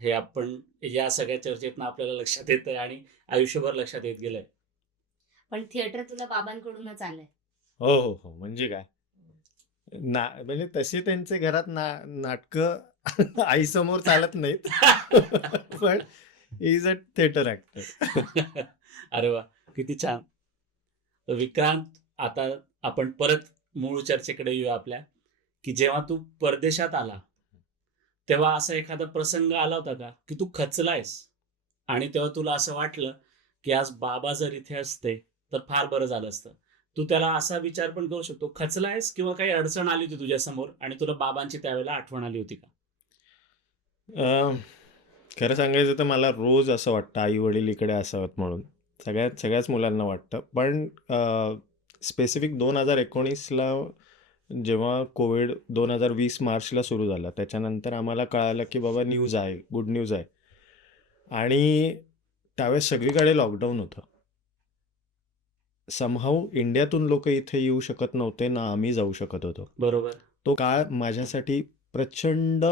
हे आपण या सगळ्या चर्चेतनं आपल्याला लक्षात येतंय आणि आयुष्यभर लक्षात येत गेलंय. पण थिएटर तुला बाबांकडूनच आलंय. हो हो हो, म्हणजे काय ना, म्हणजे तसे त्यांचे घरात नाटकं आईसमोर चालत नाहीत. पण इज अ थिएटर ऍक्टर. अरे वा, किती छान. तर विक्रांत, आता आपण परत मूळ चर्चेकडे येऊ आपल्या, की जेव्हा तू परदेशात आला तेव्हा असा एखादा प्रसंग आला होता का की तू खचलायस आणि तेव्हा तुला असं वाटलं की आज बाबा जर इथे असते तर फार बरं झालं असतं. तू त्याला असा विचार पण करू शकतो, खचलायस किंवा काही अडचण आली होती तुझ्या समोर आणि तुला बाबांची त्यावेळेला आठवण आली होती का? खरं सांगायचं तर मला रोज असं वाटतं आई वडील इकडे असावेत म्हणून. सगळ्याच मुलांना वाटतं. पण स्पेसिफिक 2019ला जेव्हा कोविड 2020 मार्चला सुरू झाला, त्याच्यानंतर आम्हाला कळालं की बाबा न्यूज आहे, गुड न्यूज आहे. आणि त्यावेळेस सगळीकडे लॉकडाऊन होतं. समहाऊ इंडियातून लोक इथे येऊ शकत नव्हते ना, आम्ही जाऊ शकत होतो. बरोबर. तो काळ माझ्यासाठी प्रचंड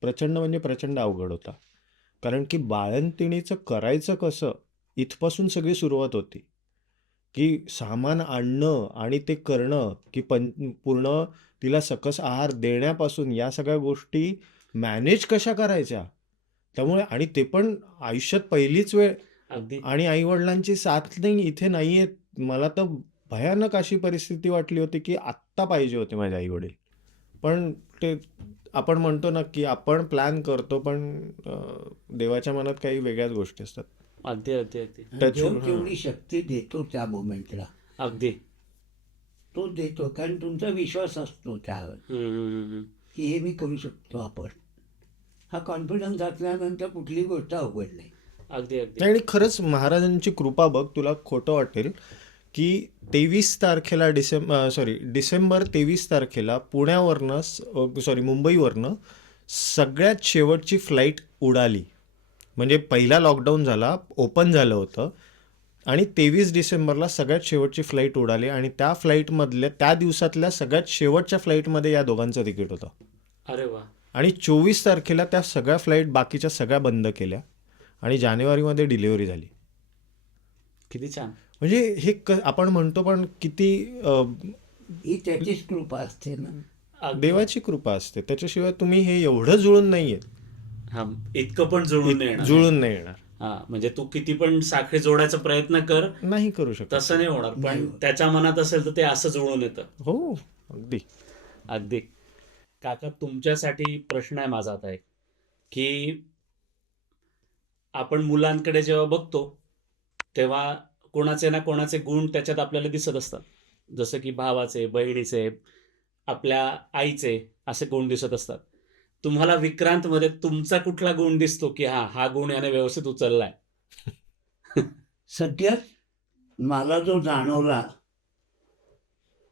प्रचंड म्हणजे प्रचंड अवघड होता. कारण की बाळंतिणीचं करायचं कसं इथपासून सगळी सुरुवात होती, की सामान आणणं आणि ते करणं, की पूर्ण तिला सकस आहार देण्यापासून या सगळ्या गोष्टी मॅनेज कशा करायच्या. त्यामुळे, आणि ते पण आयुष्यात पहिलीच वेळ, अगदी आणि आईवडिलांची साथ नाही, इथे नाहीये. मला तर भयानक अशी परिस्थिती वाटली होती की आत्ता पाहिजे होते माझे आईवडील. पण ते आपण म्हणतो ना की आपण प्लॅन करतो, पण देवाच्या मनात काही वेगळ्याच गोष्टी असतात. अगदी अगदी अगदी Touch- देव तेवढी शक्ती देतो त्या मोमेंटला, अगदी तो देतो, कारण तुमचा विश्वास असतो त्यावर की हे मी करू शकतो. आपण हा कॉन्फिडन्स असल्यानंतर कुठली गोष्ट अवघड नाही. अगदी अगदी आणि खरंच महाराजांची कृपा बघ, तुला खोटं वाटेल की 23 तारखेला डिसेंबर 23 तारखेला पुण्यावरनं मुंबईवरनं सगळ्यात शेवटची फ्लाईट उडाली. म्हणजे पहिला लॉकडाऊन झाला, ओपन झालं होतं, आणि 23 डिसेंबरला सगळ्यात शेवटची फ्लाईट उडाली. आणि त्या फ्लाईटमधल्या त्या दिवसातल्या सगळ्यात शेवटच्या फ्लाईटमध्ये या दोघांचं तिकीट होतं. अरे वा. आणि 24 तारखेला त्या सगळ्या फ्लाईट बाकीच्या सगळ्या बंद केल्या आणि जानेवारीमध्ये डिलिव्हरी झाली. किती छान. म्हणजे हे आपण म्हणतो, पण किती ही त्याचीच कृपा असते ना. अगदी. देवाची कृपा असते. त्याच्याशिवाय तुम्ही हे एवढं जुळून नाही येत, हा, इतकं पण जुळून नाही येणार. जुळून नाही येणार, हा, म्हणजे तू किती पण साखळी जोडायचा प्रयत्न कर, नाही करू शकत. तसं नाही होणार. नाही पण होत. त्याच्या मनात असेल तर ते असं जुळून येतं. हो, अगदी. अगदी. काका, तुमच्यासाठी प्रश्न आहे माझा आता एक, की आपण मुलांकडे जेव्हा बघतो तेव्हा कोणाचे ना कोणाचे गुण त्याच्यात आपल्याला दिसत असतात. जसं की भावाचे, बहिणीचे, आपल्या आईचे असे गुण दिसत असतात. तुम्हाला विक्रांतमध्ये तुमचा कुठला गुण दिसतो, की हा गुण याने व्यवस्थित उचललाय? सध्याच मला जो जाणवला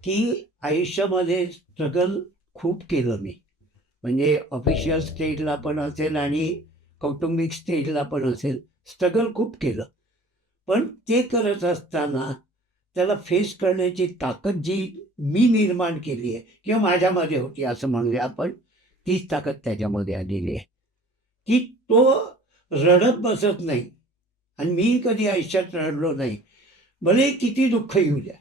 की आयुष्यामध्ये स्ट्रगल खूप केलं मी. म्हणजे ऑफिशियल स्टेजला पण असेल आणि कौटुंबिक स्टेजला पण असेल, स्ट्रगल खूप केलं. पण ते करत असताना त्याला फेस करण्याची ताकद जी मी निर्माण केली आहे किंवा माझ्यामध्ये होती असं म्हणूया आपण, तीच ताकद त्याच्यामध्ये आलेली आहे, की तो रडत बसत नाही. आणि मी कधी आयुष्यात रडलो नाही. भले किती दुःख येऊ द्या,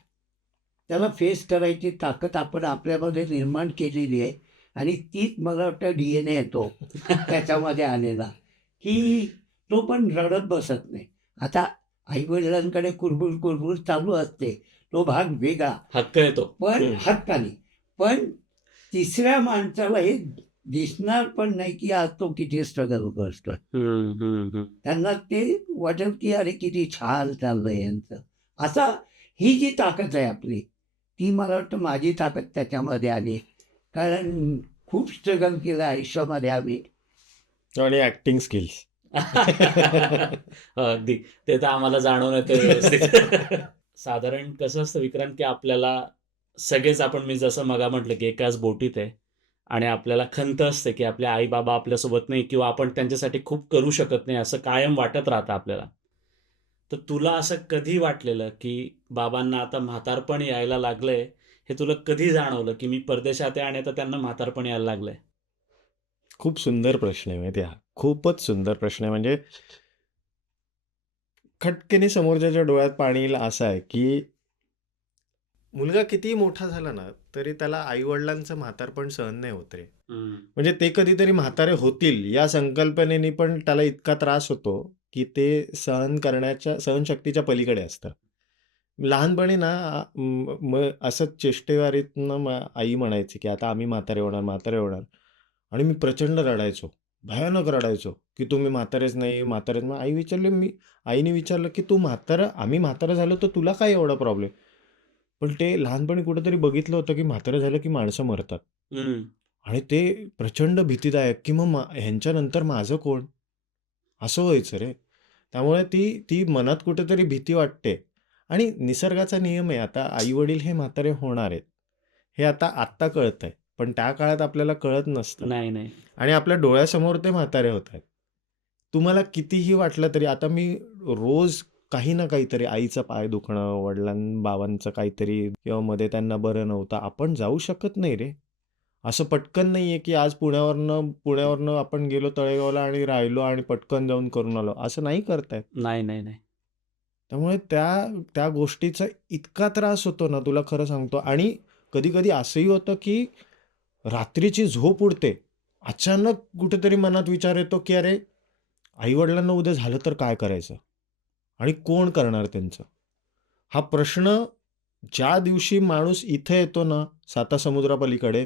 त्याला फेस करायची ताकद आपण आपल्यामध्ये निर्माण केलेली आहे. आणि तीच मला वाटतं DNA येतो त्याच्यामध्ये आलेला, की तो पण रडत बसत नाही. आता आईवडिलांकडे कुरबुर कुरबुर चालू असते, तो भाग वेगळा, हक्क येतो. पण हक्कानी. पण तिसऱ्या माणसाला हे दिसणार पण नाही की आज तो किती स्ट्रगल करतोय. त्यांना ते वाटेल की अरे किती छान चाललंय यांचं. असा ही जी ताकद आहे आपली, ती मला वाटतं माझी ताकद त्याच्यामध्ये आली. कारण खूप स्ट्रगल केलं आयुष्यामध्ये आम्ही. आणि ऍक्टिंग स्किल्स. अगदी. ते तर आम्हाला जाणवून येतं व्यवस्थित. साधारण कसं असतं विक्रांत, की आपल्याला सगळेच आपण मी जसं मगा म्हटलं, की एकाच बोटीत आहे आणि आपल्याला खंत असते, की आपले आई-बाबा आपल्यासोबत नाही किंवा आपण त्यांच्यासाठी खूप करू शकत नाही, असं कायम वाटत राहतं आपल्याला. तर तुला असं कधी वाटलेलं, की बाबांना आता म्हातारपण यायला लागलंय, हे तुला कधी जाणवलं, की मी परदेशात आहे आणि आता त्यांना म्हातारपण यायला लागलंय? खूप सुंदर प्रश्न आहे माहिती आहे हा. खूपच सुंदर प्रश्न आहे. म्हणजे खटकेने समोरच्याच्या डोळ्यात पाणी येईल असा आहे, की मुलगा कितीही मोठा झाला ना, तरी त्याला आई-वडिलांचं म्हातारपण सहन नाही होत रे. म्हणजे ते कधीतरी म्हातारे होतील या संकल्पनेने पण त्याला इतका त्रास होतो, की ते सहन करण्याच्या सहनशक्तीच्या पलीकडे असतं. लहानपणी ना मग असंच चेष्टेवारीतनं आई म्हणायची, की "आता आम्ही म्हातारे होणार, म्हातारे होणार." आणि मी प्रचंड रडायचो. भयानक रडायचो, की "तुम्ही म्हातारेच नाही, म्हातारेच." मग आईने विचारलं, की "तू म्हातारं आम्ही म्हातारं झालो तर तुला काय एवढा प्रॉब्लेम?" पण ते लहानपणी कुठेतरी बघितलं होतं, की म्हातारं झालं की माणसं मरतात. हं. आणि ते प्रचंड भीतीदायक, की मग ह्यांच्यानंतर माझं कोण? असं व्हायचं रे. त्यामुळे ती ती मनात कुठेतरी भीती वाटते. आणि निसर्गाचा नियम आहे, आता आई-वडील हे म्हातारे होणार आहेत. हे आत्ता कळतंय. पण त्या काळात आपल्याला कळत नसतं. नाही, नाही. आणि आपल्या डोळ्यासमोर ते म्हातारे होत आहेत. तुम्हाला कितीही वाटलं तरी आता मी रोज काही ना काहीतरी आईचा पाय दुखणं, बाबांचं काहीतरी किंवा मध्ये त्यांना बरं नव्हतं. आपण जाऊ शकत नाही रे. असं पटकन नाहीये, की आज पुण्यावरनं आपण गेलो तळेगावला आणि राहिलो आणि पटकन जाऊन करून आलो. असं नाही करता येत. नाही, नाही, नाही. त्यामुळे त्या त्या गोष्टीचा इतका त्रास होतो ना, तुला खरं सांगतो. आणि कधी-कधी असंही होतं, की रात्रीची झोप उडते. अचानक कुठेतरी मनात विचार येतो, की अरे, आई-वडिलांना उद्या झालं तर काय करायचं? आणि कोण करणार त्यांचं? हा प्रश्न ज्या दिवशी माणूस इथे येतो ना, सातासमुद्रापलीकडे,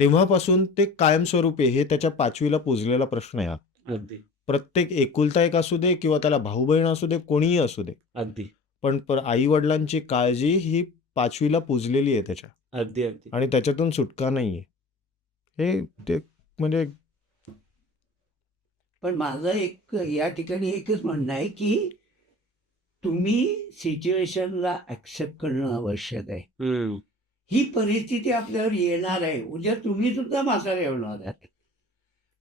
तेव्हापासून ते कायमस्वरूपी हे त्याच्या 5वीला पुजलेला प्रश्न आहे हा. अगदी, प्रत्येक एकुलता एक असू दे किंवा त्याला भाऊ-बहीण असू दे, कोणीही असू दे. अगदी, पण आई-वडिलांची काळजी ही 5वीला पुजलेली आहे त्याच्या. अगदी, अगदी. आणि त्याच्यातून सुटका नाहीये. हे ते म्हणजे पण माझं एक या ठिकाणी एकच म्हणणं आहे की तुम्ही सिच्युएशनला ॲक्सेप्ट करणं आवश्यक आहे. हं. ही परिस्थिती आपल्यावर येणार आहे. उद्या तुम्ही सुद्धा म्हातारे होणार आहात.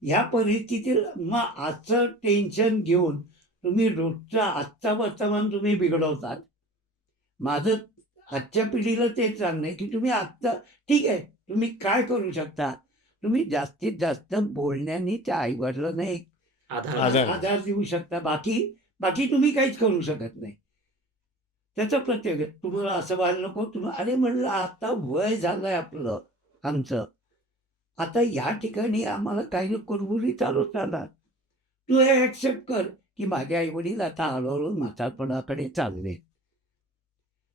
ह्या परिस्थितीला मग आजचं टेन्शन घेऊन तुम्ही रोजचा आजचा वर्तमान तुम्ही बिघडवतात. माझं आजच्या पिढीला तेच सांगणं आहे, की तुम्ही आत्ता ठीक आहे, तुम्ही काय करू शकता? तुम्ही जास्तीत जास्त बोलण्याने त्या आई-वडिलांना एक आधार. आधार. आधार देऊ शकता. बाकी बाकी तुम्ही काहीच करू शकत नाही. त्याचा प्रत्येक तुम्हाला असं व्हायला नको. अरे म्हणलं आता वय झालंय आपलं, आमचं. आता या ठिकाणी आम्हाला काही कुरबुरी चालूच राहणार. तू हे ॲक्सेप्ट कर, की माझे आई-वडील आता हळू-हळू म्हातारपणाकडे चालले.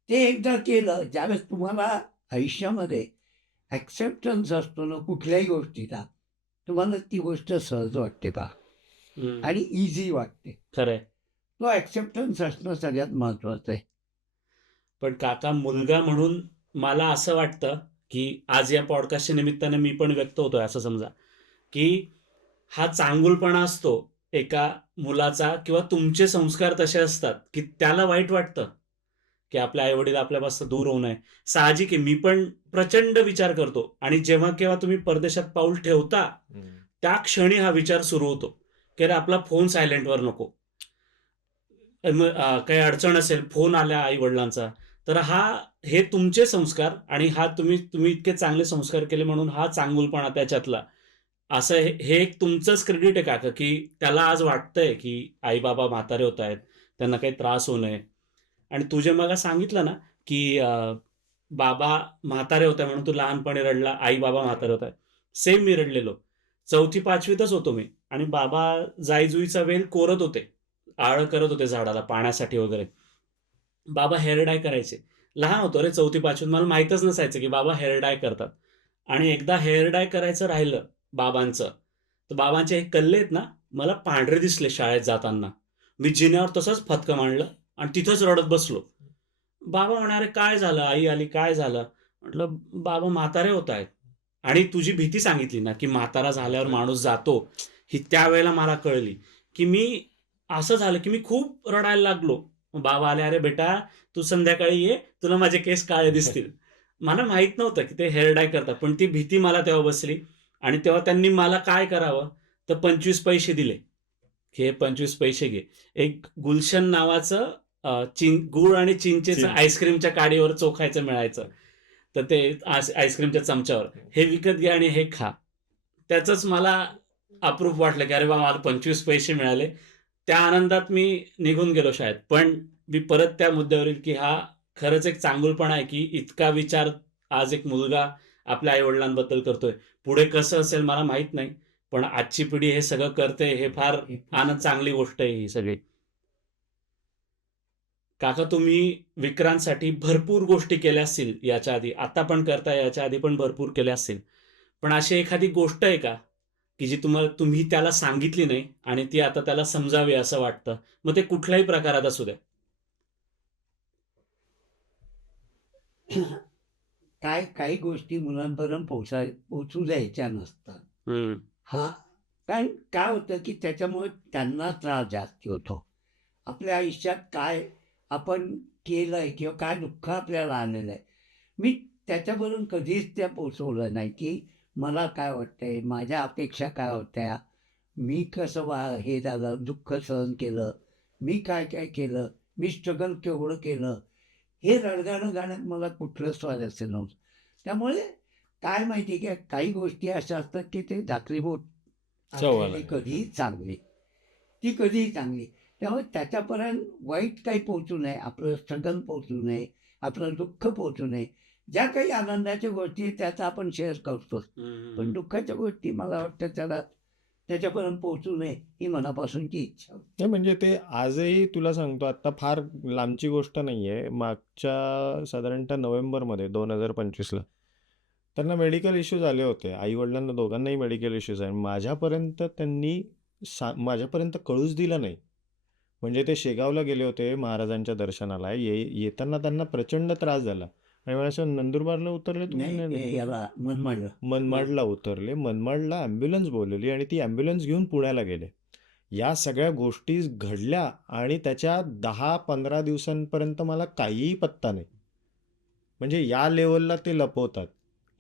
ते एकदा केलं, ज्यावेळेस तुम्हाला आयुष्यामध्ये ॲक्सेप्टन्स असतो ना कुठल्याही गोष्टीला, तुम्हाला ती गोष्ट सहज वाटते पहा हं. आणि इझी वाटते. खरंय. तो ॲक्सेप्टन्स असणं सगळ्यात महत्वाचं आहे. पण काका, मुलगा म्हणून मला असं वाटतं, की आज या पॉडकास्टच्या निमित्ताने मी पण व्यक्त होतोय असं समजा, की हा चांगुलपणा असतो एका मुलाचा, किंवा तुमचे संस्कार तसे असतात, की त्याला वाईट वाटतं, की आपले आई-वडील आपल्यापासून दूर होऊ नये. साहजिक आहे, मी पण प्रचंड विचार करतो आणि जेव्हा केव्हा तुम्ही परदेशात पाऊल ठेवता, त्या क्षणी हा विचार सुरू होतो, की अरे आपला फोन सायलेंटवर नको. काही अडचण असेल, फोन आला आई-वडिलांचा, तर हे तुमचे संस्कार, आणि तुम्ही इतके चांगले संस्कार केले म्हणून हा चांगुलपणा त्याच्यातला. असं हे एक तुमचंच क्रेडिट आहे काका, की त्याला आज वाटतंय, की आई-बाबा म्हातारे होत आहेत, त्यांना काही त्रास होऊ नये. आणि तू जे मला सांगितलं ना, की बाबा म्हातारे होते म्हणून तू लहानपणी रडला, आई-बाबा म्हातारे होत आहेत. सेम मी रडलेलो. 4थी-5वीतच होतो मी, आणि बाबा जाई-जुईचा वेल कोरत होते. आळं करत होते झाडाला पाण्यासाठी वगैरे. बाबा हेअर डाय करायचे. लहान होतो रे, 4थी-5वीत मला माहीतच नसायचं, की बाबा हेअर डाय करतात. आणि एकदा हेअर डाय करायचं राहिलं बाबांचं, तर बाबांचे हे कल्ले आहेत ना, मला पांढरे दिसले शाळेत जाताना. मी जिन्यावर तसंच फतकं मांडलं आणि तिथंच रडत बसलो. बाबा म्हणाले, "काय झालं? आई आली, काय झालं?" म्हटलं, "बाबा म्हातारे होत आहेत." आणि तुझी भीती सांगितली ना, की म्हातारा झाल्यावर माणूस जातो, ही त्यावेळेला मला कळली, की असं झालं, की मी खूप रडायला लागलो. मग बाबा आले, "अरे बेटा, तू संध्याकाळी ये, तुला माझे केस काळे दिसतील." मला माहीत नव्हतं, की ते हेअर डाय करतात, पण ती भीती मला तेव्हा बसली. आणि तेव्हा त्यांनी मला काय करावं, तर 25 पैसे दिले. "हे 25 पैसे घे." एक गुलशन नावाचं गूळ आणि चिंचेचं चिंच. आईस्क्रीमच्या काडीवर चोखायचं मिळायचं. तर ते आईस्क्रीमच्या चमच्यावर, "हे विकत घे आणि हे खा." त्याचंच मला अप्रूप वाटलं, की अरे वाह! मला 25 पैसे मिळाले. त्या आनंदात मी निघून गेलो शाळेत. पण मी परत त्या मुद्द्यावर येईल, की हा खरंच एक चांगुलपणा आहे, की इतका विचार आज एक मुलगा आपल्या आई-वडिलांबद्दल करतोय. पुढे कसं असेल मला माहीत नाही. पण आजची पिढी हे सगळं करते, हे फार चांगली गोष्ट आहे ही सगळी. काका, तुम्ही विक्रांतसाठी भरपूर गोष्टी केल्या असतील याच्या आधी. आता पण करताय, याच्या आधी पण भरपूर केल्या असतील. पण अशी एखादी गोष्ट आहे का, की जी तुम्ही त्याला सांगितली नाही आणि ती आता त्याला समजावी असं वाटतं? मग ते कुठल्याही प्रकारात असू द्या. काही गोष्टी मुलांपर्यंत पोहोचू द्यायच्या नसतात. हं. हां, कारण काय होतं, की त्याच्यामुळे त्यांना त्रास जास्ती होतो. आपल्या आयुष्यात काय आपण केलंय किंवा काय दुःख आपल्याला आलेलं आहे. मी त्याच्यावरून कधीच त्या पोचवलं नाही, की मला काय वाटतंय, माझ्या अपेक्षा काय होत्या, मी कसं हे झालं, दुःख सहन केलं, मी काय-काय केलं, मी स्ट्रगल केवढं केलं, हे रडगाणं गाण्यात मला कुठलं स्वारस्य नव्हतं. त्यामुळे काय माहिती आहे का, काही गोष्टी अशा असतात, की ते दाखलीबोट चव असलेली आला. कधीही चांगली, ती कधीही चांगली. त्यामुळे त्याच्यापर्यंत वाईट काही पोहोचू नये, आपलं स्ट्रगल पोहोचू नये, आपलं दुःख पोहोचू नये. ज्या काही आनंदाच्या गोष्टी आहेत त्याचा आपण शेअर करतोच. पण दुःखाच्या गोष्टी मला वाटतं त्याच्यापर्यंत पोहोचू नये ही मनापासूनची इच्छा होती. नाही म्हणजे ते आजही तुला सांगतो, आता फार लांबची गोष्ट नाही आहे. मागच्या साधारणतः नोव्हेंबरमध्ये 2025ला त्यांना मेडिकल इश्यूज आले होते. आई-वडिलांना दोघांनाही मेडिकल इश्यूज आहे. माझ्यापर्यंत कळूच दिलं नाही. म्हणजे ते शेगावला गेले होते महाराजांच्या दर्शनाला. येताना त्यांना प्रचंड त्रास झाला आणि म्हणायचं, "नंदुरबारला उतरले तुम्ही?" नाही, "नाही." याला मनमाडलं. मनमाडला उतरले. मनमाडला ॲम्ब्युलन्स बोलवली आणि ती ॲम्ब्युलन्स घेऊन पुण्याला गेले. या सगळ्या गोष्टी घडल्या आणि त्याच्या 10-15 दिवसांपर्यंत मला काहीही पत्ता नाही. म्हणजे या लेव्हलला ते लपवतात,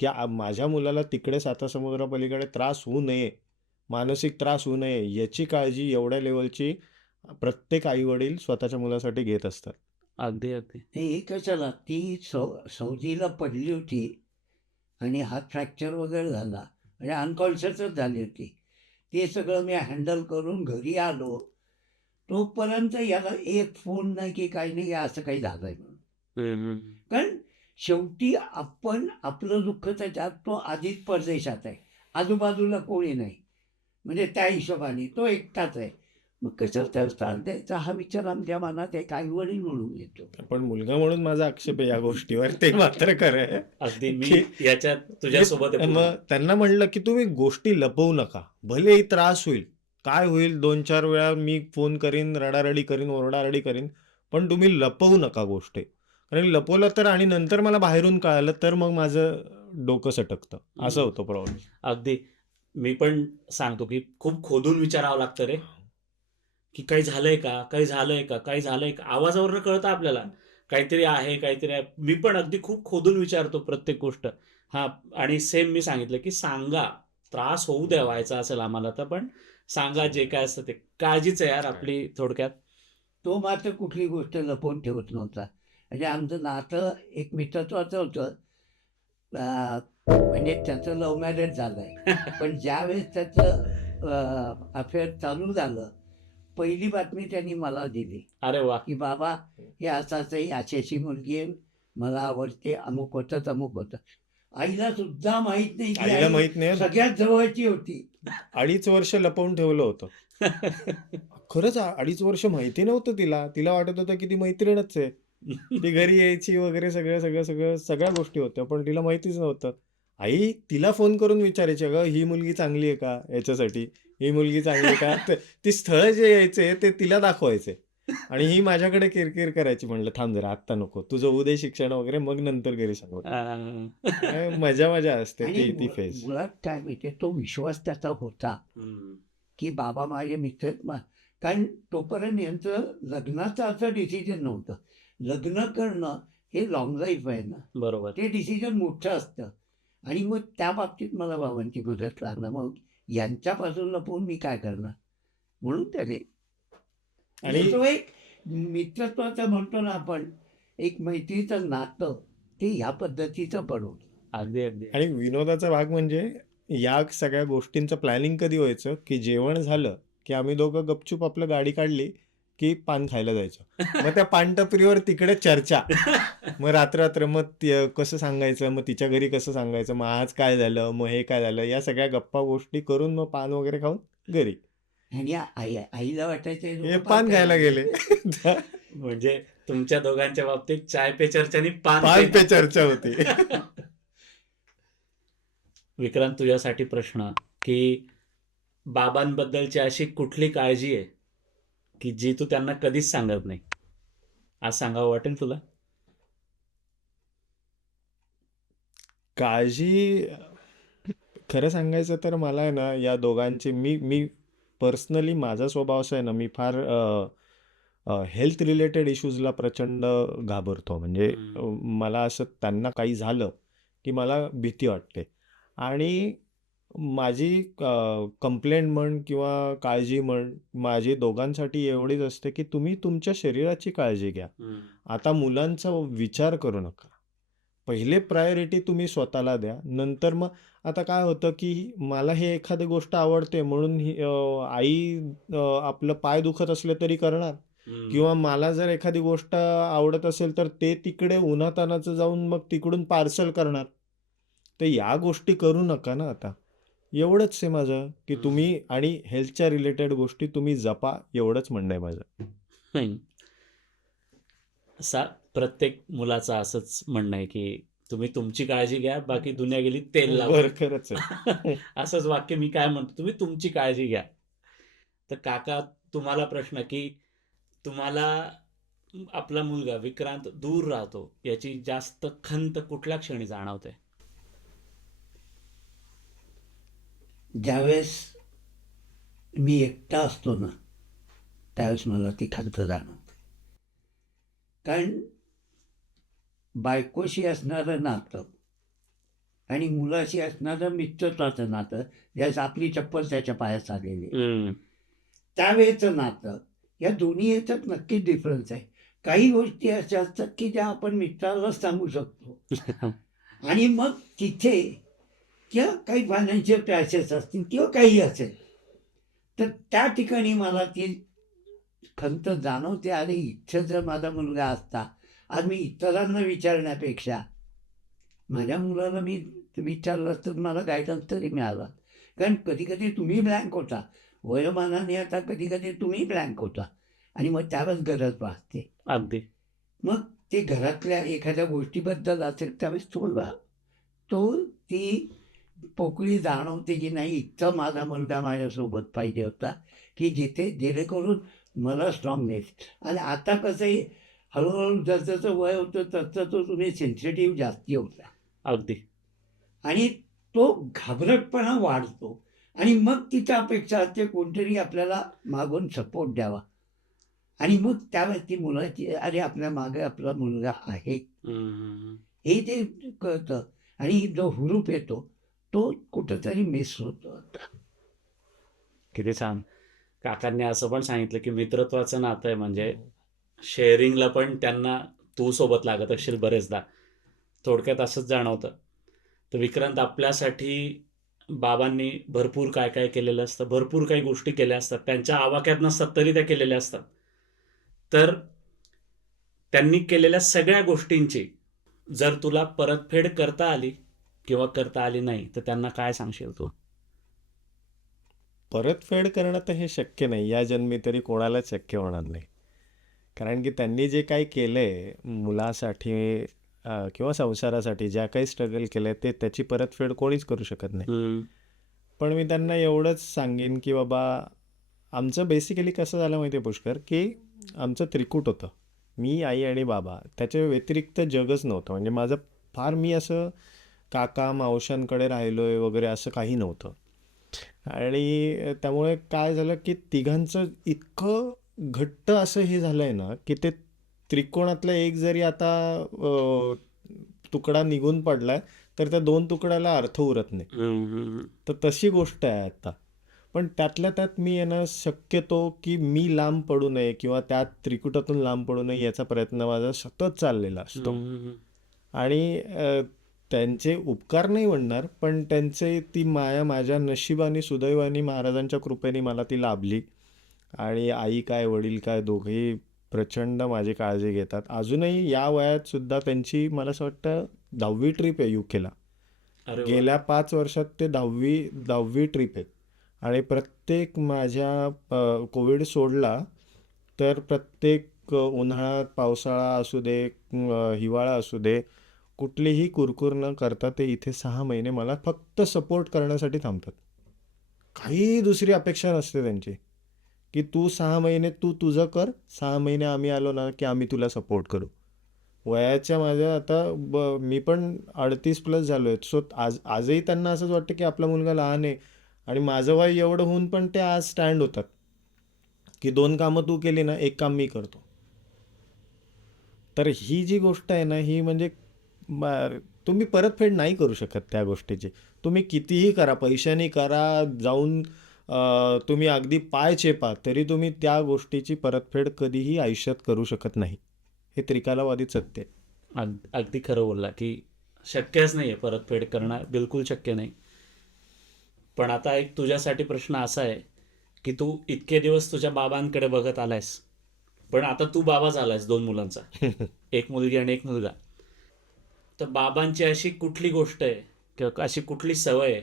की माझ्या मुलाला तिकडे सातासमुद्रापलीकडे त्रास होऊ नये, मानसिक त्रास होऊ नये, याची काळजी एवढ्या लेव्हलची प्रत्येक आई-वडील स्वतःच्या मुलासाठी घेत असतात. अगदी, अगदी. हे कशाला ती सौदीला पडली होती आणि हात फ्रॅक्चर वगैरे झाला आणि अनकॉन्शियसच झाली होती. ते सगळं मी हँडल करून घरी आलो. तोपर्यंत याला एक फोन नाही की काही नाही, असं काही झालंय म्हणून. कारण शेवटी आपण आपलं दुःख त्याच्यात, तो आधीच परदेशात आहे, आजूबाजूला कोणी नाही, म्हणजे त्या हिशोबाने तो एकटाच आहे. मग कसं त्याला त्रास द्यायचा हा विचार आमच्या मनात एक आईवडील म्हणून येतो. पण मुलगा म्हणून माझा आक्षेप आहे या गोष्टीवर, ते मात्र खरं आहे. अगदी मी याच्यात तुझ्यासोबत आहे पूर्ण. मग त्यांना म्हणलं, की तुम्ही गोष्टी लपवू नका, भलेही त्रास होईल, काय होईल 2-4 वेळा मी फोन करीन, रडारडी करीन, ओरडारडी करीन, पण तुम्ही लपवू नका गोष्टी. कारण लपवलं तर आणि नंतर मला बाहेरून कळालं तर मग माझं डोकं सटकतं. असं हम्म. होतं प्रॉब्लेम. अगदी. मी पण सांगतो की खूप खोदून विचारावं लागतं रे, की काही झालंय का? काही झालंय का? काही झालंय का? आवाजावरनं कळतं आपल्याला. काहीतरी आहे, काहीतरी आहे. मी पण अगदी खूप खोदून विचारतो प्रत्येक गोष्ट. हां, आणि सेम मी सांगितलं, की सांगा. त्रास होऊ द्या व्हायचा असेल आम्हाला तर, पण सांगा जे काय असतं ते. काळजीच आहे यार आपली थोडक्यात. तो मात्र कुठली गोष्ट लपवून ठेवत नव्हता. म्हणजे आमचं नातं एक मित्रत्वाचं होतं. म्हणजे त्याचं लव्ह मॅरेज झालंय. पण ज्यावेळेस त्याचं अफेअर चालू झालं, पहिली बातमी त्यांनी मला दिली, अरे वाह! की बाबा हे असं ही अशी मुलगी आहे, मला आवडते, अमुक होतं तमुक होतं. आईला सुद्धा माहित नाही, की आईला आई माहित नाही. सगळ्यात जवळची होती. 2.5 वर्ष लपवून ठेवलं होतं. खरंच 2.5 वर्ष माहिती नव्हतं तिला. तिला वाटत होतं की ती मैत्रीणच आहे. ती घरी यायची वगैरे सगळ्या गोष्टी होत्या. पण तिला माहितीच नव्हतं. आई तिला फोन करून विचारायची, "अगं ही मुलगी चांगली आहे का याच्यासाठी? ही मुलगी चांगली आहे का?" ती स्थळं जे यायचे ते तिला दाखवायचे. आणि ही माझ्याकडे किरकिर करायची. म्हणलं, "थांब जरा आत्ता नको. तुझं होऊ दे शिक्षण वगैरे मग नंतर घरी सांगू." काय मजा असते आणि ती फेज. मुळात काय माहितीये, तो विश्वास त्याचा होता, हम्म. की बाबा माझे मित्र कारण तोपर्यंत यांचं लग्नाचं असं डिसिजन नव्हतं. लग्न करणं हे लॉंग लाईफ आहे ना, बरोबर. ते डिसिजन मोठं असतं. आणि मग त्या बाबतीत मला बाबांची मदत लागणार. मग यांच्यापासून लपवून मी काय करणार, म्हणून त्याने. आणि आणि तो एक मित्रत्वाचं म्हणतो ना आपण, एक मैत्रीचं नातं, ते ह्या पद्धतीचं बनवलं. अगदी अगदी. आणि विनोदाचा भाग म्हणजे या सगळ्या गोष्टींचं प्लॅनिंग कधी व्हायचं, की जेवण झालं, की आम्ही दोघं गपचूप आपलं गाडी काढली, की पान खायला जायचो. मग त्या पानटपरीवर तिकडे चर्चा. मग रात्र मग कसं सांगायचं, मग तिच्या घरी कसं सांगायचं, मग आज काय झालं, मग हे काय झालं, या सगळ्या गप्पा गोष्टी करून मग पान वगैरे खाऊन घरी. आणि आईला वाटायचं हे हे लोकं पान खायला गेले. म्हणजे तुमच्या दोघांच्या बाबतीत चाय पे चर्चानी पान पान पे पे चर्चा होती. विक्रांत, तुझ्यासाठी प्रश्न, की बाबांबद्दलची अशी कुठली काळजी आहे की जी तू त्यांना कधीच सांगत नाही? आज सांगावं वाटेल तुला? काळजी खरं सांगायचं तर मला आहे ना या दोघांची मी पर्सनली माझा स्वभाव असा आहे ना, मी फार हेल्थ रिलेटेड इश्यूजला प्रचंड घाबरतो. म्हणजे मला असं त्यांना काही झालं की मला भीती वाटते. आणि माझी कंप्लेंट म्हण किंवा काळजी म्हण माझी दोघांसाठी एवढीच असते की तुम्ही तुमच्या शरीराची काळजी घ्या. आता मुलांचा विचार करू नका. पहिले प्रायोरिटी तुम्ही स्वतःला द्या. नंतर मग आता काय होतं की मला हे एखादी गोष्ट आवडते म्हणून आई आपलं पाय दुखत असले तरी करणार, किंवा मला जर एखादी गोष्ट आवडत असेल तर ते तिकडे उन्हातानाचं जाऊन मग तिकडून पार्सल करणार. तर या गोष्टी करू नका ना आता. एवढंच आहे माझं, की तुम्ही आणि हेल्थच्या रिलेटेड गोष्टी तुम्ही जपा, एवढंच म्हणणं आहे माझं. नाही. प्रत्येक मुलाचं असंच म्हणणं आहे की तुम्ही तुमची काळजी घ्या, बाकी दुनिया गेली तेल लावा. बरं, खरंच आहे. असंच वाक्य मी काय म्हणतो, तुम्ही तुमची काळजी घ्या. तर काका, तुम्हाला प्रश्न, की तुम्हाला आपला मुलगा विक्रांत दूर राहतो याची जास्त खंत कुठल्या क्षणी जाणवते? ज्यावेळेस मी एकटा असतो ना, त्यावेळेस मला ती खंत जाणवते. कारण बायकोशी असणारं नातं आणि मुलाशी असणारं मित्रत्वाचं नातं, ज्यावेळेस आपली चप्पल त्याच्या पायात आलेली, त्यावेळेचं नातं, या दोन्ही याच्यात नक्कीच डिफरन्स आहे. काही गोष्टी अशा असतात की ज्या आपण मित्रालाच सांगू शकतो. आणि मग तिथे किंवा काही फायनान्शियल क्रायसिस असतील किंवा काही असेल, तर त्या ठिकाणी मला ती खंत जाणवते. आणि इथं जर माझा मुलगा असता, आज मी इतरांना विचारण्यापेक्षा माझ्या मुलाला मी विचारलं तर मला गायडन्स तरी मिळाला. कारण कधी कधी तुम्ही ब्लँक होता, वयोमानाने आता कधी कधी तुम्ही ब्लँक होता, आणि मग त्यावेळेस गरज भासते. अगदी. मग ते घरातल्या एखाद्या गोष्टीबद्दल असेल त्यावेळेस तो ती पोकळी जाणवते की नाही, इतका माझा मुलगा माझ्यासोबत पाहिजे होता, की जेणेकरून मला स्ट्रॉंगनेस. आणि आता कसं आहे, हळूहळू जसं वय होतं तसं तो तुम्ही सेन्सिटिव्ह जास्ती होता अगदी. आणि तो घाबरटपणा वाढतो आणि मग तिच्या अपेक्षा असते कोणतरी आपल्याला मागून सपोर्ट द्यावा आणि मग त्यावेळेस ती मुलाची अरे आपल्या मागे आपला मुलगा आहे हे ते कळतं आणि जो हुरूप येतो तो कुठंतरी मिस होतो आता. किती छान. काकांनी असं पण सांगितलं की मित्रत्वाचं नातं आहे, म्हणजे शेअरिंगला पण त्यांना तू सोबत लागत असशील बरेचदा. थोडक्यात असंच जाणवतं. तर विक्रांत, आपल्यासाठी बाबांनी भरपूर काय काय केलेलं असतं, भरपूर काही गोष्टी केल्या असतात, त्यांच्या आवाक्यात नसतात तरी त्या केलेल्या असतात. तर त्यांनी केलेल्या सगळ्या गोष्टींची जर तुला परतफेड करता आली किंवा करता आली नाही तर त्यांना काय सांगशील तू? परतफेड करणं तर हे शक्य नाही, या जन्मी तरी कोणालाच शक्य होणार नाही. कारण की त्यांनी जे काही केलंय मुलासाठी किंवा संसारासाठी ज्या काही स्ट्रगल केलंय ते त्याची परतफेड कोणीच करू शकत नाही. पण मी त्यांना एवढंच सांगेन की बाबा, आमचं बेसिकली कसं झालं माहिती आहे पुष्कर, की आमचं त्रिकूट होतं, मी, आई आणि बाबा. त्याच्या व्यतिरिक्त जगच नव्हतं. म्हणजे माझं फार मी असं काका मावशांकडे राहिलो आहे वगैरे असं काही नव्हतं. आणि त्यामुळे काय झालं की तिघांचं इतकं घट्ट असं हे झालं आहे ना, की ते त्रिकोणातला एक जरी आता तुकडा निघून पडलाय तर त्या दोन तुकड्याला अर्थ उरत नाही. तर तशी गोष्ट आहे आता. पण त्यातल्या त्यात मी यांना शक्यतो की मी लांब पडू नये किंवा त्या त्रिकुटातून लांब पडू नये याचा प्रयत्न माझा सतत चाललेला असतो. आणि त्यांचे उपकार नाही म्हणणार, पण त्यांचे ती माया माझ्या नशिबाने सुदैवाने महाराजांच्या कृपेने मला ती लाभली. आणि आई काय वडील काय दोघेही प्रचंड माझी काळजी घेतात. अजूनही या वयात सुद्धा त्यांची मला असं वाटतं 10वी ट्रिप आहे युकेला. अरे वा. गेल्या 5 वर्षात ते 10वी ट्रिप आहे. आणि प्रत्येक माझ्या कोविड सोडला तर प्रत्येक उन्हाळा पावसाळा असू दे हिवाळा असू दे, कुठलीही कुरकुर न करता ते इथे 6 महिने मला फक्त सपोर्ट करण्यासाठी थांबतात. काही दुसरी अपेक्षा नसते त्यांची, की तू 6 महिने तू तुझं कर, 6 महिने आम्ही आलो ना की आम्ही तुला सपोर्ट करू. वयाच्या माझ्या आता मी पण 38+ झालो आहे. सो आजही त्यांना असंच वाटतं की आपला मुलगा लहान आहे. आणि माझं वय एवढं होऊन पण ते आज स्टँड होतात की 2 कामं तू केली ना, 1 काम मी करतो. तर ही जी गोष्ट आहे ना, ही म्हणजे तुम्ही परतफेड नाही करू शकत त्या गोष्टीची. तुम्ही कितीही करा, पैशाने करा, जाऊन तुम्ही अगदी पाय चेपा, तरी तुम्ही त्या गोष्टीची परतफेड कधीही आयुष्यात करू शकत नाही. हे त्रिकालावादित सत्य आहे. अगदी खरं बोलला की शक्यच नाही आहे परतफेड करणं, बिलकुल शक्य नाही. पण आता एक तुझ्यासाठी प्रश्न असा आहे की तू इतके दिवस तुझ्या बाबांकडे बघत आलायस, पण आता तू बाबा झालायस 2 मुलांचा, एक मुलगी आणि एक मुलगा. तर बाबांची अशी कुठली गोष्ट आहे किंवा अशी कुठली सवय आहे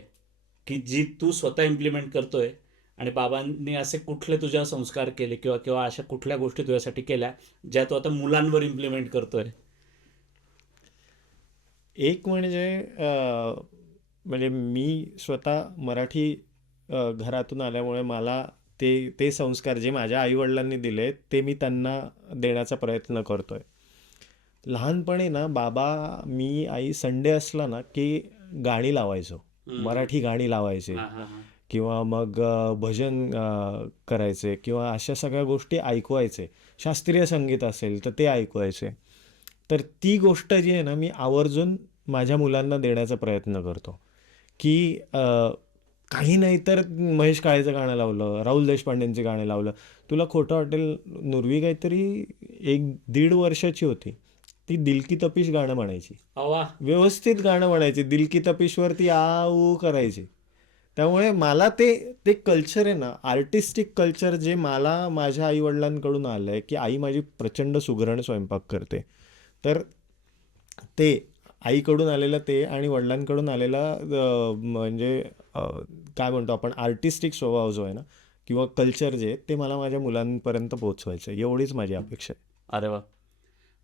की जी तू स्वतः इम्प्लिमेंट करतोय, आणि बाबांनी असे कुठले तुझ्यावर संस्कार केले किंवा किंवा अशा कुठल्या गोष्टी तुझ्यासाठी केल्या ज्या तू आता मुलांवर इम्प्लिमेंट करतोय? एक म्हणजे मी स्वतः मराठी घरातून आल्यामुळे मला ते संस्कार जे माझ्या आईवडिलांनी दिले ते मी त्यांना देण्याचा प्रयत्न करतोय. लहानपणी ना बाबा, मी, आई संडे असला ना की गाणी लावायचो, मराठी गाणी लावायचे किंवा मग भजन करायचे किंवा अशा सगळ्या गोष्टी ऐकवायचे. शास्त्रीय संगीत असेल तर ते ऐकवायचे. तर ती गोष्ट जी आहे ना, मी आवर्जून माझ्या मुलांना देण्याचा प्रयत्न करतो की काही नाही तर महेश काळेचं गाणं लावलं, राहुल देशपांडेंचे गाणे लावलं. तुला खोटं वाटेल, नुर्वी काहीतरी 1-1.5 वर्षाची होती, ती दिल की तपिश गाणं म्हणायची, व्यवस्थित गाणं म्हणायची, दिल की तपिशवरती आऊ करायची. त्यामुळे मला ते कल्चर आहे ना, आर्टिस्टिक कल्चर, जे मला माझ्या आईवडिलांकडून आलं आहे की आई माझी प्रचंड सुगरण स्वयंपाक करते. तर ते आईकडून आलेलं ते आणि वडिलांकडून आलेला म्हणजे काय म्हणतो आपण आर्टिस्टिक स्वभाव जो आहे ना किंवा कल्चर जे ते मला माझ्या मुलांपर्यंत पोहोचवायचं, एवढीच माझी अपेक्षा आहे. अरे वा.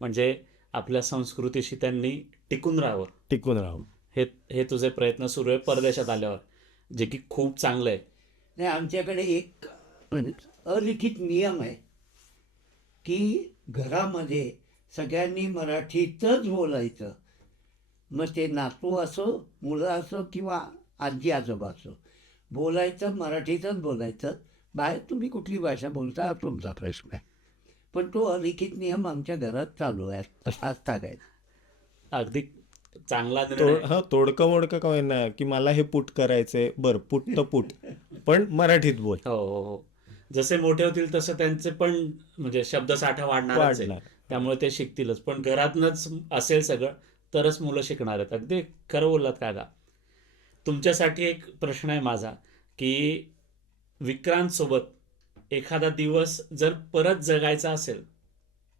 म्हणजे आपल्या संस्कृतीशी त्यांनी टिकून राहावं, टिकून राहावं. हे हे तुझे प्रयत्न सुरू आहे परदेशात आल्यावर, जे की खूप चांगलं आहे. नाही, आमच्याकडे एक अलिखित नियम आहे की घरामध्ये सगळ्यांनी मराठीतच बोलायचं. मग ते नातू असो, मुलं असो किंवा आजी आजोबा असो, बोलायचं मराठीतच बोलायचं. बाहेर तुम्ही कुठली भाषा बोलता हा तुमचा प्रश्न आहे, पण तो अलिखित नियम आमच्या घरात चालू आहे आज तागायत. अगदी चांगला निर्णय. हा तोडकं मोडकं काय ना की मला हे पुट करायचंय, बरं पुट तर पुट, पण मराठीत बोल. हो हो हो. जसे मोठे होतील तसं त्यांचे पण म्हणजे शब्दसाठा वाढणारच आहे, वाढणार. त्यामुळे ते शिकतीलच. पण घरातनंच असेल सगळं तरच मुलं शिकणार आहेत. अगदी खरं बोललात काका. तुमच्यासाठी एक प्रश्न आहे माझा, की विक्रांत सोबत एखादा दिवस जर परत जगायचा असेल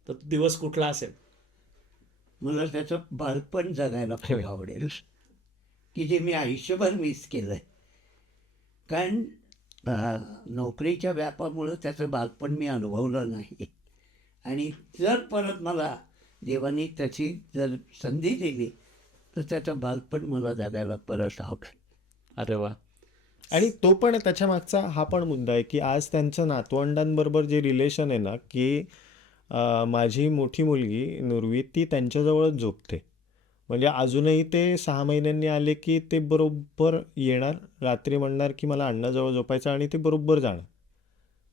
तर तो दिवस कुठला असेल? मला त्याचं बालपण जगायला खूप आवडेल, की जे मी आयुष्यभर मिस केलं आहे. कारण नोकरीच्या व्यापामुळं त्याचं बालपण मी अनुभवलं नाही. आणि जर परत मला देवाने त्याची जर संधी दिली तर त्याचं बालपण मला जगायला परत आवडेल. अरे वा. आणि तो पण त्याच्या मागचा हा पण मुद्दा आहे की आज त्यांचं नातवंडांबरोबर जे रिलेशन आहे ना, की माझी मोठी मुलगी नुर्वी ती त्यांच्याजवळच झोपते. म्हणजे अजूनही ते 6 महिन्यांनी आले की ते बरोबर येणार, रात्री म्हणणार की मला अण्णाजवळ झोपायचं आणि ते बरोबर जाणार.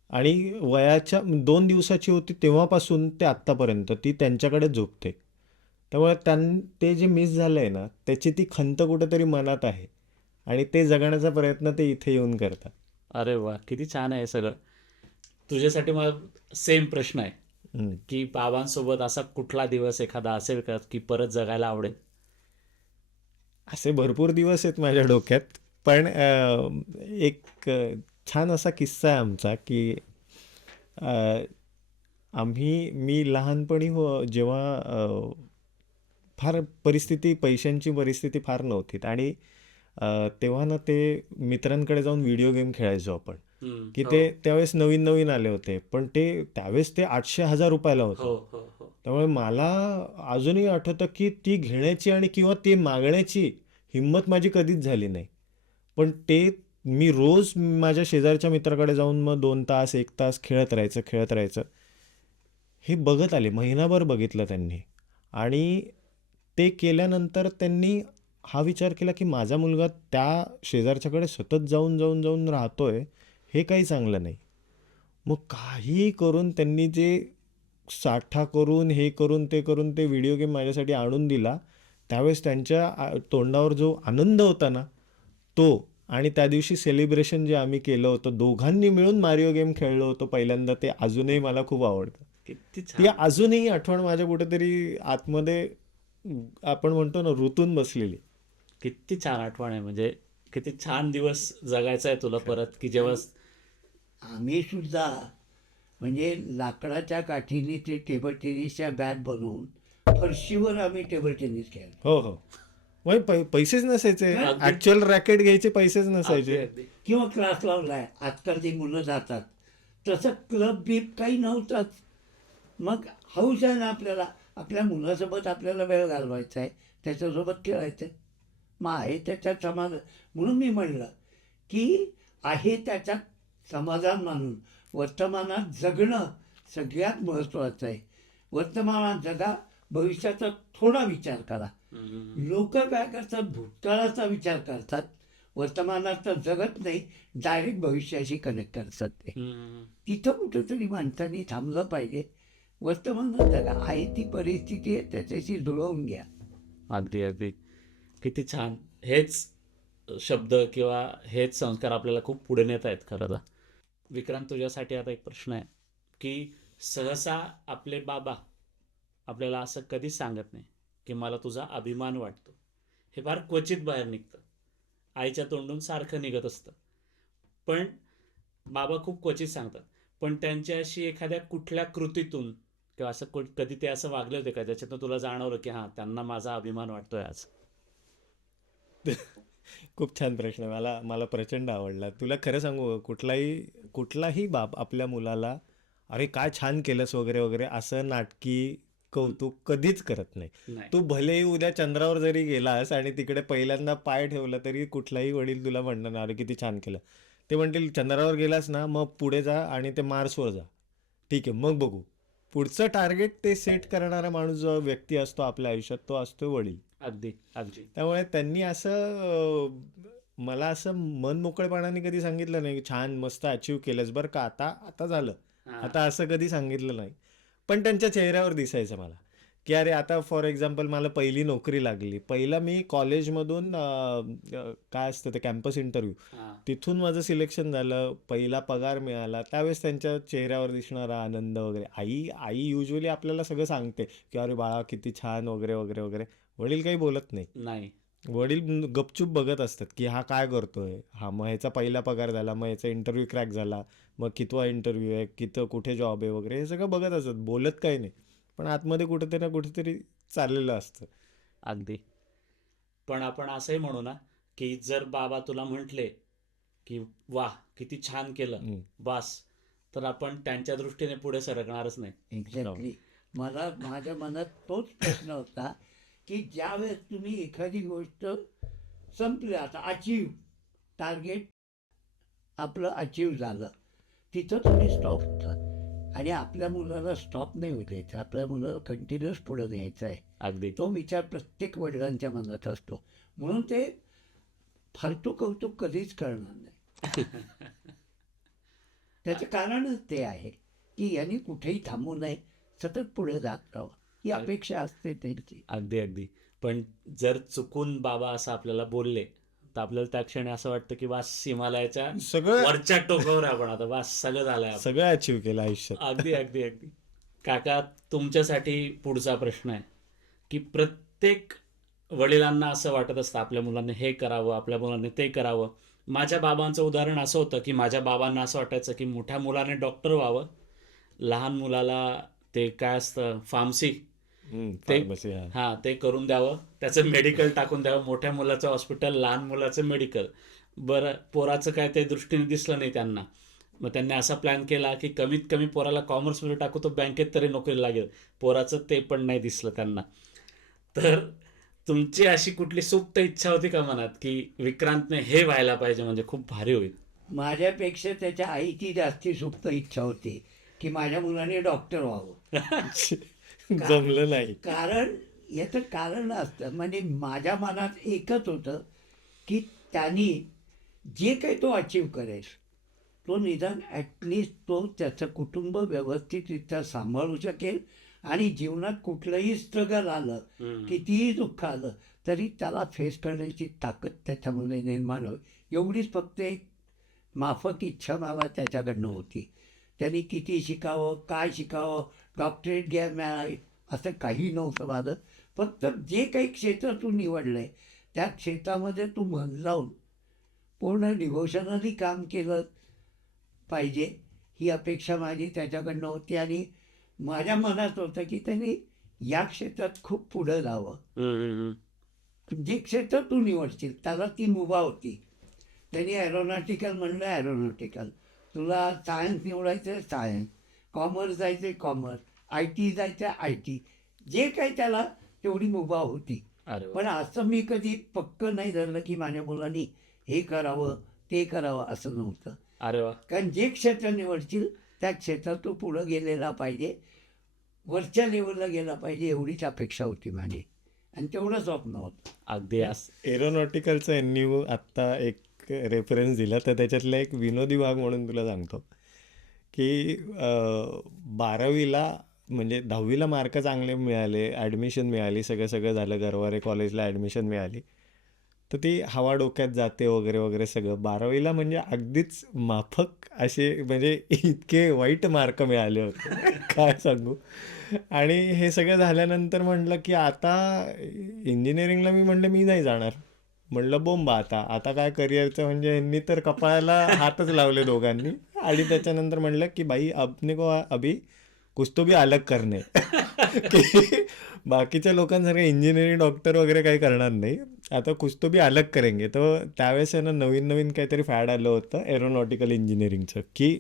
आणि वयाच्या 2 दिवसाची होती तेव्हापासून ते आत्तापर्यंत ती त्यांच्याकडेच झोपते. त्यामुळे ते जे मिस झालं आहे ना त्याची ती खंत कुठेतरी मनात आहे आणि ते जगण्याचा प्रयत्न ते इथे येऊन करतात. अरे वा, किती छान आहे सगळं. तुझ्यासाठी मला सेम प्रश्न आहे, हम्म. की बाबांसोबत असा कुठला दिवस एखादा असेल का की परत जगायला आवडेल? असे भरपूर दिवस आहेत माझ्या डोक्यात, पण एक छान असा किस्सा आहे आमचा की अ, मी लहानपणी जेव्हा फार पैशांची परिस्थिती फार नव्हती आणि तेव्हा ना ते मित्रांकडे जाऊन व्हिडिओ गेम खेळायचो आपण. की हो ते त्यावेळेस नवीन नवीन आले होते, पण त्यावेळेस ते 800,000 रुपयाला होतं. हो हो हो. त्यामुळे मला अजूनही आठवतं की ती घेण्याची आणि किंवा ती मागण्याची हिंमत माझी कधीच झाली नाही. पण मी रोज माझ्या शेजारच्या मित्राकडे जाऊन मग 2 तास 1 तास खेळत राहायचं. हे बघत आले, महिनाभर बघितलं त्यांनी. आणि ते केल्यानंतर त्यांनी हा विचार केला की माझा मुलगा त्या शेजारच्याकडे सतत जाऊन राहतोय, हे काही चांगलं नाही. मग काहीही करून त्यांनी जे साठा करून हे करून ते व्हिडिओ गेम माझ्यासाठी आणून दिला. त्यावेळेस त्यांच्या तोंडावर जो आनंद होता ना तो, आणि त्या दिवशी सेलिब्रेशन जे आम्ही केलं होतं दोघांनी मिळून मारिओ गेम खेळलो होतो पहिल्यांदा, ते अजूनही मला खूप आवडतं. किती ती छान. अजूनही आठवण माझ्या कुठेतरी आतमध्ये आपण म्हणतो ना रुतून बसलेली. किती छान आठवण आहे. म्हणजे किती छान दिवस जगायचा आहे तुला परत, की जेव्हा आम्ही सुद्धा म्हणजे लाकडाच्या काठीने ते टेबल टेनिसच्या बॅट बनवून फरशीवर आम्ही टेबल टेनिस खेळलो. हो हो. म्हणजे पैसेच नसायचे, अगदी. ऍक्च्युअल रॅकेट घ्यायचे पैसेच अगदी नसायचे. अगदी. किंवा क्लास लावलाय, आजकाल ती मुलं जातात तसं क्लब बीप काही नव्हतंच. मग हौस आहे ना आपल्याला, आपल्या मुलासोबत आपल्याला वेळ घालवायचा आहे, त्याच्यासोबत खेळायचं आहे. मग आहे त्याच्यात समाधान. म्हणून मी म्हणलं की आहे त्याच्यात समाधान मानून वर्तमानात जगणं सगळ्यात महत्त्वाचं आहे. वर्तमानात जगा, भविष्याचा थोडा विचार करा. लोक काय करतात, भूतकाळाचा विचार करतात, वर्तमानात तर जगत नाही, डायरेक्ट भविष्याशी कनेक्ट करतात. ते तिथं कुठंतरी माणसांनी थांबलं पाहिजे. वर्तमानात जगा, आहे ती परिस्थिती आहे त्याच्याशी जुळवून घ्या. अगदी अगदी. किती छान. हेच शब्द किंवा हेच संस्कार आपल्याला खूप पुढे नेत आहेत खरं तर. विक्रांत, तुझ्यासाठी आता एक प्रश्न आहे, की सहसा आपले बाबा आपल्याला असं कधीच सांगत नाही की मला तुझा अभिमान वाटतो. हे फार क्वचित बाहेर निघतं, आईच्या तोंडून सारखं निघत असतं. पण बाबा खूप क्वचित सांगतात. पण त्यांच्या अशी एखाद्या कुठल्या कृतीतून किंवा असं कधी ते असं वागले होते का ज्याच्यातून तुला जाणवलं की हां, त्यांना माझा अभिमान वाटतोय आज? खूप छान प्रश्न. मला प्रचंड आवडला. तुला खरं सांगू, कुठलाही बाप आपल्या मुलाला अरे काय छान केलंस वगैरे वगैरे असं नाटकी कौतुक कधीच करत नाही. नाही. तू भलेही उद्या चंद्रावर जरी गेलास आणि तिकडे पहिल्यांदा पाय ठेवला तरी कुठलाही वडील तुला म्हणणार नाही, अरे किती छान केलं. ते म्हणतील चंद्रावर गेलास ना, मग पुढे जा आणि ते मार्सवर जा. ठीक आहे, मग बघू. पुढचं टार्गेट ते सेट करणारा माणूस जो व्यक्ती असतो आपल्या आयुष्यात, तो असतो वडील. अगदी अगदी. त्यामुळे त्यांनी असं मला असं मन मोकळेपणाने कधी सांगितलं नाही की छान मस्त अचीव केलंस बरं का, आता आता झालं, हा. आता असं कधी सांगितलं नाही. पण त्यांच्या चेहऱ्यावर दिसायचं मला की अरे आता फॉर एक्झाम्पल मला पहिली नोकरी लागली, पहिला मी कॉलेजमधून काय असतं ते कॅम्पस इंटरव्ह्यू, हा. तिथून माझं सिलेक्शन झालं, पहिला पगार मिळाला, त्यावेळेस त्यांच्या चेहऱ्यावर दिसणारा आनंद वगैरे. आई आई युजली आपल्याला सगळं सांगते की अरे बाळा किती छान वगैरे वगैरे वगैरे. वडील काही बोलत नाही. नाही. वडील गपचूप बघत असतात की हा काय करतोय, हा मग ह्याचा पहिला पगार झाला, मग ह्याचा इंटरव्ह्यू क्रॅक झाला, मग कितवा इंटरव्ह्यू आहे, कुठे जॉब आहे वगैरे, हे सगळं बघत असतात. बोलत काही नाही, पण आतमध्ये कुठेतरी ना कुठेतरी चाललेलं असतं. अगदी. पण आपण असंही म्हणू ना की जर बाबा तुला म्हटले की वा किती छान केलं हम्म. बास, तर आपण त्यांच्या दृष्टीने पुढे सरकणारच नाही. एक्झॅक्टली. मला माझ्या मनात तोच प्रश्न होता की ज्या वेळेस तुम्ही एखादी गोष्ट संपली, आता अचीव टार्गेट आपलं अचीव झालं, तिथं तुम्ही स्टॉप होता. आणि आपल्या मुलाला स्टॉप नाही होऊ द्यायचा, आपल्या मुलाला कंटिन्युअस पुढे न्यायचं आहे. अगदी. तो विचार प्रत्येक वडिलांच्या मनात असतो. म्हणून ते फालतू कौतुक कधीच करणार नाही. त्याचं कारणच ते आहे की यांनी कुठेही थांबू नये, सतत पुढे जात राहावं, ही अपेक्षा असते त्यांची. अगदी अगदी. पण जर चुकून बाबा असं आपल्याला बोलले तर आपल्याला त्या क्षणी असं वाटतं की वास हिमालयाच्या सगळं वरच्या टोकावर आहे आपण आता, वास सगळं झालंय आपण. सगळं अचीव केलं आयुष्यात. अगदी अगदी अगदी. काका, तुमच्यासाठी पुढचा प्रश्न आहे की प्रत्येक वडिलांना असं वाटत असतं आपल्या मुलांनी हे करावं, आपल्या मुलांनी ते करावं. माझ्या बाबांचं उदाहरण असं होतं की माझ्या बाबांना असं वाटायचं की मोठ्या मुलाने डॉक्टर व्हावं, लहान मुलाला ते काय असतं फार्मसी, ते pharmacy, हा. हां ते करून द्यावं, त्याचं मेडिकल टाकून द्यावं, मोठ्या मुलाचं हॉस्पिटल, लहान मुलाचं मेडिकल. बरं, पोराचं काय ते दृष्टीने दिसलं नाही त्यांना. मग त्यांनी असा प्लॅन केला की कमीत कमी पोराला कॉमर्समध्ये टाकू, तो बँकेत तरी नोकरी लागेल. पोराचं ते पण नाही दिसलं त्यांना. तर तुमची अशी कुठली सुप्त इच्छा होती का मनात की विक्रांतने हे व्हायला पाहिजे म्हणजे खूप भारी होईल? माझ्यापेक्षा त्याच्या आईची जास्ती सुप्त इच्छा होती की माझ्या मुलाने डॉक्टर व्हावं. जमलं नाही. कारण याचं कारण असतं, म्हणजे माझ्या मनात एकच होतं की त्यांनी जे काही तो अचीव करेल, तो निदान ॲटलिस्ट तो त्याचं कुटुंब व्यवस्थितरित्या सांभाळू शकेल आणि जीवनात कुठलंही स्ट्रगल आलं, कितीही दुःख आलं, तरी त्याला फेस करण्याची ताकद त्याच्यामध्ये निर्माण होईल, एवढीच फक्त एक माफक इच्छा मला त्याच्याकडनं होती. त्यांनी किती शिकावं, काय शिकावं, डॉक्टरेट घ्या मिळाली, असं काही नव्हतं माझं. फक्त जे काही क्षेत्र तू निवडलं आहे त्या क्षेत्रामध्ये तू मन लावून पूर्ण डिव्होशनली काम केलं पाहिजे, ही अपेक्षा माझी त्याच्याकडनं होती. आणि माझ्या मनात होतं की त्यांनी या क्षेत्रात खूप पुढं जावं. जे क्षेत्र तू निवडशील त्याला ती मुभा होती. त्यांनी ॲरोनॉटिकल म्हणलं ॲरोनॉटिकल, तुला सायन्स निवडायचं सायन्स, कॉमर्स जायचं कॉमर्स, आय टी जायचं आय टी, जे काही त्याला तेवढी मुभा होती. अरे वा. पण असं मी कधी पक्क नाही धरलं की माझ्या मुलांनी हे करावं ते करावं, असं नव्हतं. अरे वा. कारण जे क्षेत्र निवडशील त्या क्षेत्रात तो पुढं गेलेला पाहिजे, वरच्या लेवलला गेला पाहिजे, एवढीच अपेक्षा होती माझी. आणि तेवढं स्वप्न होतं. अगदी एरोनॉटिकलचं यांनी आत्ता एक रेफरन्स दिला, तर त्याच्यातला एक विनोदी भाग म्हणून तुला सांगतो की 12वीला म्हणजे 10वीला मार्क चांगले मिळाले, ॲडमिशन मिळाली, सगळं झालं, गरवारे कॉलेजला ॲडमिशन मिळाली, तर ती हवा डोक्यात जाते वगैरे वगैरे सगळं. 12वीला म्हणजे अगदीच माफक असे, म्हणजे इतके वाईट मार्क मिळाले होते काय सांगू. आणि हे सगळं झाल्यानंतर म्हटलं की आता इंजिनिअरिंगला मी म्हणलं मी नाही जाणार. म्हणलं बोंबा आता काय करिअरचं, म्हणजे यांनी तर कपाळाला हातच लावले दोघांनी. आणि त्याच्यानंतर म्हणलं की भाई अपने को अभी कुछ तो भी अलग करणे की बाकीच्या लोकांसारखं इंजिनिअरिंग डॉक्टर वगैरे काही करणार नाही, आता कुछ तो भी अलग करेंगे. तर त्यावेळेस आहे ना नवीन काहीतरी फॅड आलं होतं एरोनॉटिकल इंजिनिअरिंगचं की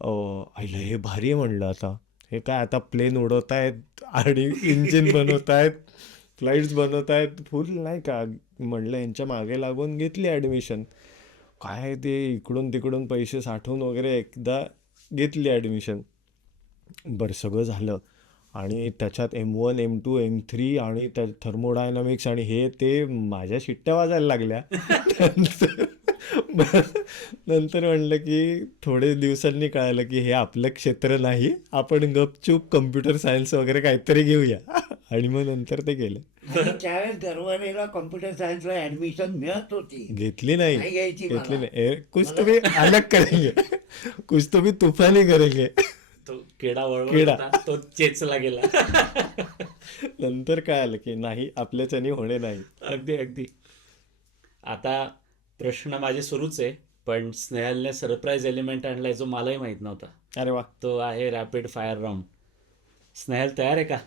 आईला हे भारी आहे म्हणलं, आता हे काय आता प्लेन उडवतायत आणि इंजिन बनवतायत, फ्लाईट्स बनवतायत, फुल नाही का. म्हणलं यांच्या मागे लागून घेतली ॲडमिशन. काय ते इकडून तिकडून पैसे साठवून वगैरे एकदा घेतली ॲडमिशन. बरं सगळं झालं आणि त्याच्यात M1 M2 M3 आणि त्या थर्मोडायनामिक्स आणि हे ते माझ्या शिट्ट्या वाजायला लागल्या. नंतर म्हणलं की थोडे दिवसांनी कळालं की हे आपलं क्षेत्र नाही, आपण गपचूप कम्प्युटर सायन्स वगैरे काहीतरी घेऊया. आणि मग नंतर ते केलं. आणि त्यावेळेस गरवारेला कॉम्प्युटर सायन्सला ऍडमिशन मिळत होती. घेतली नाही, नाही घ्यायची घेतली मला. नाही. कुछ तो भी अलग करेंगे, कुछ तो भी तुफानी करेंगे. तो किडा वळवळ किडा. होता, तो चेचला गेला. नंतर कळालं की नाही, आपल्याच्यानी होणे नाही. अगदी अगदी. आता प्रश्न माझे सुरूच आहे, पण स्नेहलने सरप्राईज एलिमेंट आणलाय जो मलाही माहित नव्हता. अरे वा. तो आहे रॅपिड फायर राऊंड. स्नेहल तयार आहे का?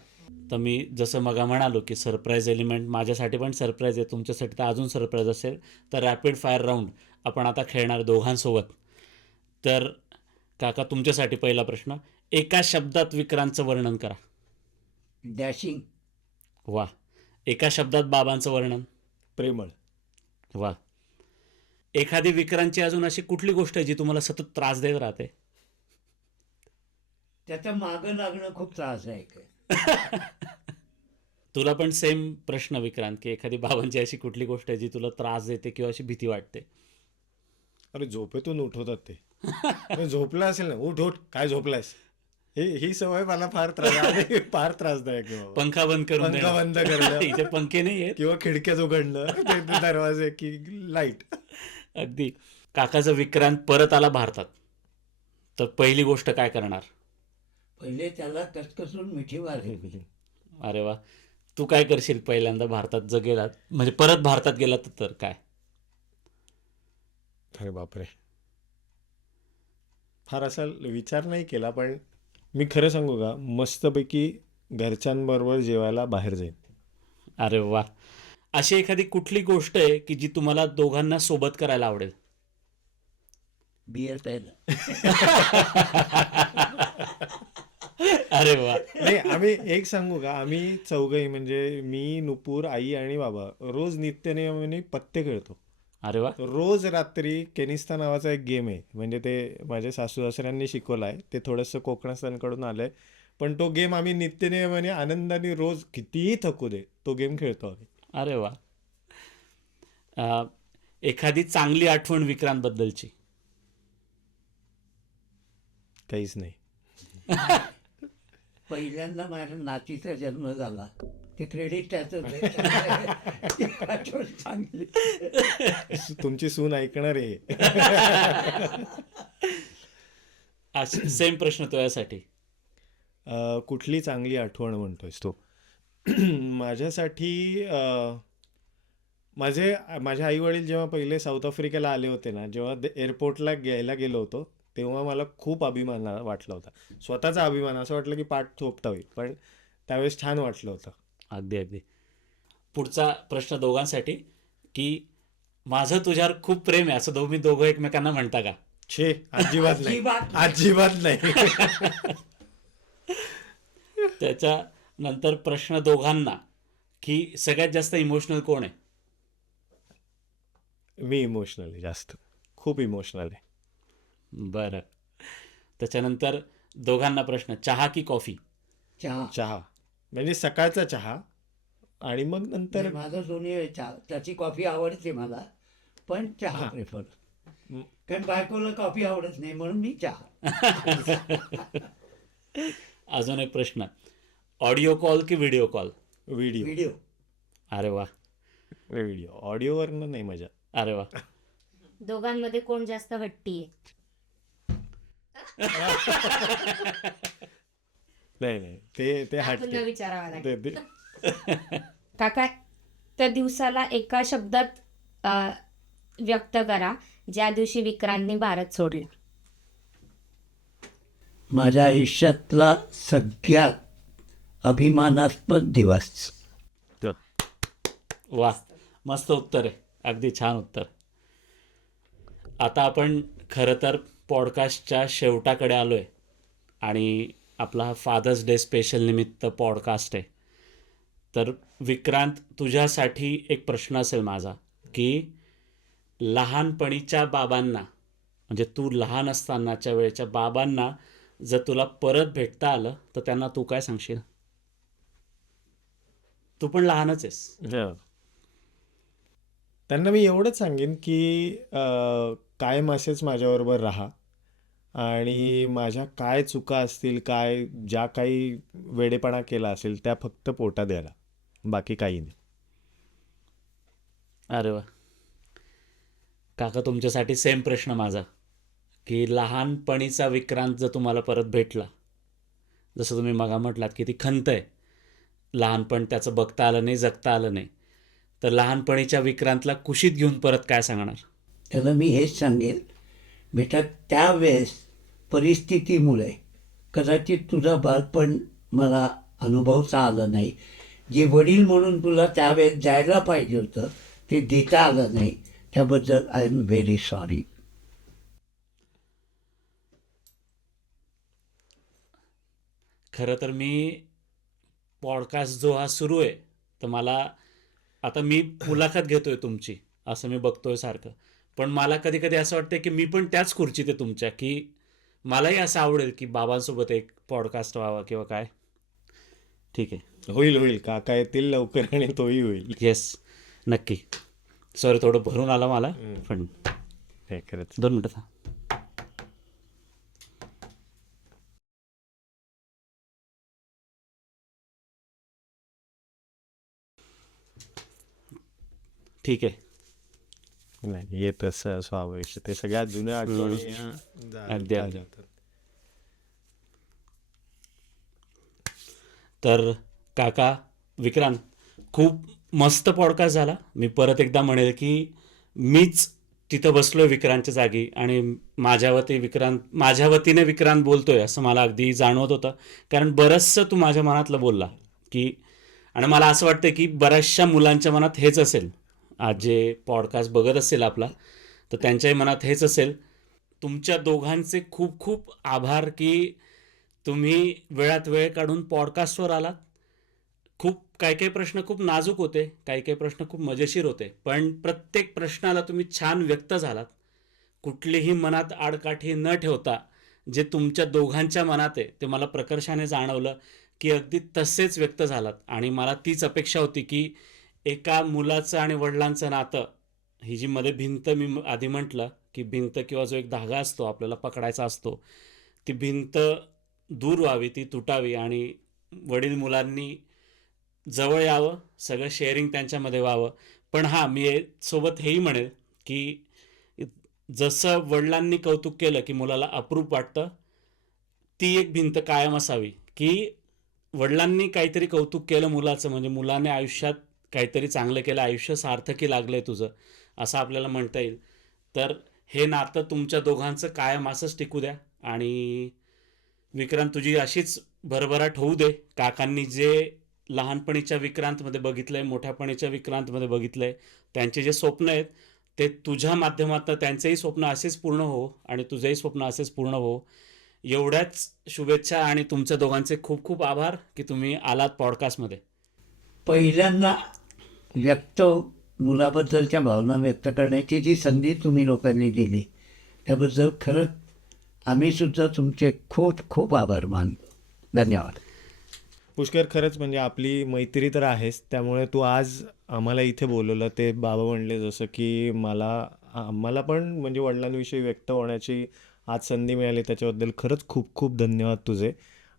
तर मी जसं मगा म्हणालो की सरप्राईज एलिमेंट माझ्यासाठी पण सरप्राईज आहे, तुमच्यासाठी तर अजून सरप्राईज असेल. तर रॅपिड फायर राऊंड आपण आता खेळणार दोघांसोबत. तर काका तुमच्यासाठी पहिला प्रश्न, एका शब्दात विक्रांतचं वर्णन करा. डॅशिंग. वा. एका शब्दात बाबांचं वर्णन. प्रेमळ. वा. एखादी विक्रांतची अजून अशी कुठली गोष्ट आहे जी तुम्हाला सतत त्रास देत राहते? त्याच्या मागं लागणं खूप त्रासदायक आहे. तुला पण सेम प्रश्न विक्रांत, की एखादी बाबांची अशी कुठली गोष्ट आहे जी तुला त्रास देते किंवा अशी भीती वाटते? अरे झोपेतून उठवतात ते. अरे झोपला असेल ना, उठ उठ, काय झोपलायस. ही सवय मला फार फार त्रासदायक आहे बाबा. पंखा बंद करून पंखा देणं. बंद करणं इथे पंखे नाही आहेत. किंवा खिडक्याच उघडणं, ते दरवाजे की लाईट. अगदी. काकाचा विक्रांत परत आला भारतात, तर पहिली गोष्ट काय करणार? पहिले त्याला कसकसून मिठी मारली. अरे वा. तू काय करशील पहिल्यांदा भारतात जर गेलात, म्हणजे परत भारतात गेलात तर काय? अरे बापरे, फार असा विचार नाही केला, पण मी खरं सांगू का, मस्तपैकी घरच्यांबरोबर जेवायला बाहेर जाईन. अरे वा. अशी एखादी कुठली गोष्ट आहे की जी तुम्हाला दोघांना सोबत करायला आवडेल? बियर प्यायला. अरे वा. नाही, आम्ही एक सांगू का, आम्ही चौघही म्हणजे मी, नुपूर, आई आणि बाबा रोज नित्यनेमाने पत्ते खेळतो. अरे वा. रोज रात्री केनिस्ता नावाचा एक गेम आहे, म्हणजे ते माझ्या सासू सासऱ्यांनी शिकवला आहे, ते थोडंसं कोकणास्थांकडून आलं आहे, पण तो गेम आम्ही नित्यनेमाने आनंदाने रोज कितीही थकू दे तो गेम खेळतो आम्ही. अरे वा. एखादी चांगली आठवण विक्रांतबद्दलची? काहीच नाही. पहिल्यांदा माझ्या नातीचा जन्म झाला, ते क्रेडिट त्याचं आठवण चांगली. तुमची सून ऐकणार आहे. सेम प्रश्न तो यासाठी. कुठली चांगली आठवण म्हणतोयस तो? माझ्यासाठी माझे आई वडील जेव्हा पहिले साऊथ आफ्रिकेला आले होते ना, जेव्हा एअरपोर्टला घ्यायला गेलो होतो, तेव्हा मला खूप अभिमान वाटला होता. स्वतःचा अभिमान, असं वाटलं की पाठ थोपटावी, पण त्यावेळेस छान वाटलं होतं. अगदी अगदी. पुढचा प्रश्न दोघांसाठी, की माझं तुझ्यावर खूप प्रेम आहे असं तुम्ही दोघं एकमेकांना म्हणता का? छे, अजिबात नाही, अजिबात अजिबात नाही. त्याच्यानंतर प्रश्न दोघांना, की सगळ्यात जास्त इमोशनल कोण आहे? मी इमोशनल आहे जास्त, खूप इमोशनल आहे. बरं. त्याच्यानंतर दोघांना प्रश्न, चहा की कॉफी? चहा. चहा, म्हणजे सकाळचा चहा, आणि मग नंतर नाही, माझं दोन्ही वेळ चहा. त्याची कॉफी आवडते मला, पण चहा हा. प्रेफर. कारण बायकोला कॉफी आवडत नाही, म्हणून मी चहा. अजून एक प्रश्न, ऑडिओ कॉल की व्हिडिओ कॉल? व्हिडिओ. व्हिडिओ. अरे वा. व्हिडिओ, ऑडिओवरनं नाही मजा. अरे वा. दोघांमध्ये कोण जास्त हट्टी आहे? नाही नाही, ते पुन्हा हटते. विचारावा लागेल. ते काका, त्या दिवसाला एका शब्दात व्यक्त करा ज्या दिवशी विक्रांतने भारत सोडला. माझ्या आयुष्यातला सगळ्यात अभिमानास्पद दिवस. वा. मस्त उत्तर आहे, अगदी छान उत्तर. आता आपण खरं तर पॉडकास्टच्या शेवटाकडे आलो आहे, आणि आपला हा फादर्स डे स्पेशल निमित्त पॉडकास्ट आहे. तर विक्रांत, तुझ्यासाठी एक प्रश्न असेल माझा, की लहानपणीच्या बाबांना, म्हणजे तू लहान असतानाच्या वेळेच्या बाबांना जर तुला परत भेटता आलं तर त्यांना तू काय सांगशील? तू पण लहानच आहेस. त्यांना मी एवढंच सांगेन की कायम असेच माझ्याबरोबर राहा आणि माझ्या काय चुका असतील, काय ज्या काही वेडेपणा केला असेल त्या फक्त पोटात द्यायला, बाकी काही नाही. अरे वा. काका, तुमच्यासाठी सेम प्रश्न माझा, की लहानपणीचा विक्रांत जर तुम्हाला परत भेटला, जसं तुम्ही मगा म्हटलात की ती खंत आहे, लहानपण त्याचं बघता आलं नाही, जगता आलं नाही, तर लहानपणीच्या विक्रांतला कुशीत घेऊन परत काय सांगणार? त्याला मी हेच सांगेन, बेटा त्यावेळेस परिस्थितीमुळे कदाचित तुझा बालपण मला अनुभवता आलं नाही. जे वडील म्हणून तुला त्यावेळेस द्यायला पाहिजे होतं ते देता आलं नाही, त्याबद्दल आय एम व्हेरी सॉरी. खरं तर मी पॉडकास्ट जो हा सुरू आहे, तर मला आता मी मुलाखत घेतोय तुमची, असं मी बघतोय सारखं, पण मला कधी कधी असं वाटतं की मी पण त्याच खुर्चीत आहे तुमच्या, की मलाही असं आवडेल की बाबांसोबत एक पॉडकास्ट व्हावा किंवा काय. ठीक आहे. होईल काका येतील लवकर आणि तोही होईल. येस, नक्की. सॉरी, थोडं भरून आलं मला, पण हे खरंच. 2 मिनटं थांब. ठीक आहे. नाही, येत असं स्वाभाविक, ते सगळ्यात जुन्या आठवणी अगदी. जातात. तर काका, विक्रांत, खूप मस्त पॉडकास्ट झाला. मी परत एकदा म्हणेल की मीच तिथं बसलोय विक्रांतच्या जागी आणि माझ्या वतीने विक्रांत बोलतोय असं मला अगदी जाणवत होतं, कारण बरंचसं तू माझ्या मनातलं बोलला की, आणि मला असं वाटतं की बऱ्याचशा मुलांच्या मनात हेच असेल, आज जे पॉडकास्ट बघत असेल आपला, तर त्यांच्याही मनात हेच असेल. तुमच्या दोघांचे खूप खूप आभार की तुम्ही वेळात वेळ काढून पॉडकास्टवर आलात. खूप काही काही प्रश्न खूप नाजूक होते, काही काही प्रश्न खूप मजेशीर होते, पण प्रत्येक प्रश्नाला तुम्ही छान व्यक्त झालात. कुठलीही मनात आडकाठी न ठेवता जे तुमच्या दोघांच्या मनात आहे ते मला प्रकर्षाने जाणवलं की अगदी तसेच व्यक्त झालात. आणि मला तीच अपेक्षा होती की एका मुलाचं आणि वडिलांचं नातं, ही जी मध्ये भिंत मी आधी म्हटलं की भिंत किंवा जो एक धागा असतो आपल्याला पकडायचा असतो, ती भिंत दूर व्हावी, ती तुटावी आणि वडील मुलांनी जवळ यावं, सगळं शेअरिंग त्यांच्यामध्ये व्हावं. पण हां, मी सोबत हेही म्हणेल की जसं वडिलांनी कौतुक केलं की मुलाला अप्रूप वाटतं, ती एक भिंत कायम असावी की वडिलांनी काहीतरी कौतुक केलं मुलाचं, म्हणजे मुलाने आयुष्यात काहीतरी चांगलं केलं, आयुष्य सार्थकी लागलंय तुझं, असं आपल्याला म्हणता येईल. तर हे नातं तुमच्या दोघांचं कायम असंच टिकू द्या. आणि विक्रांत, तुझी अशीच भरभराट होऊ दे. काकांनी जे लहानपणीच्या विक्रांतमध्ये बघितलंय, मोठ्यापणीच्या विक्रांतमध्ये बघितलंय, त्यांचे जे स्वप्न आहेत ते तुझ्या माध्यमातून त्यांचेही स्वप्न असेच पूर्ण हो आणि तुझेही स्वप्न असेच पूर्ण हो. एवढ्याच शुभेच्छा आणि तुमच्या दोघांचे खूप खूप आभार की तुम्ही आलात पॉडकास्टमध्ये. पहिल्यांदा मुलाबद्दलच्या भावना व्यक्त करण्याची जी संधी तुम्ही लोकांनी दिली त्याबद्दल खरंच आम्ही सुद्धा तुमचे खूप खूप आभार मानतो. धन्यवाद. पुष्कर, खरंच म्हणजे आपली मैत्री तर आहेच, त्यामुळे तू आज आम्हाला इथे बोलवलं, ते बाबा म्हणले जसं की मला पण म्हणजे वडिलांविषयी व्यक्त होण्याची आज संधी मिळाली, त्याच्याबद्दल खरंच खूप खूप धन्यवाद तुझे.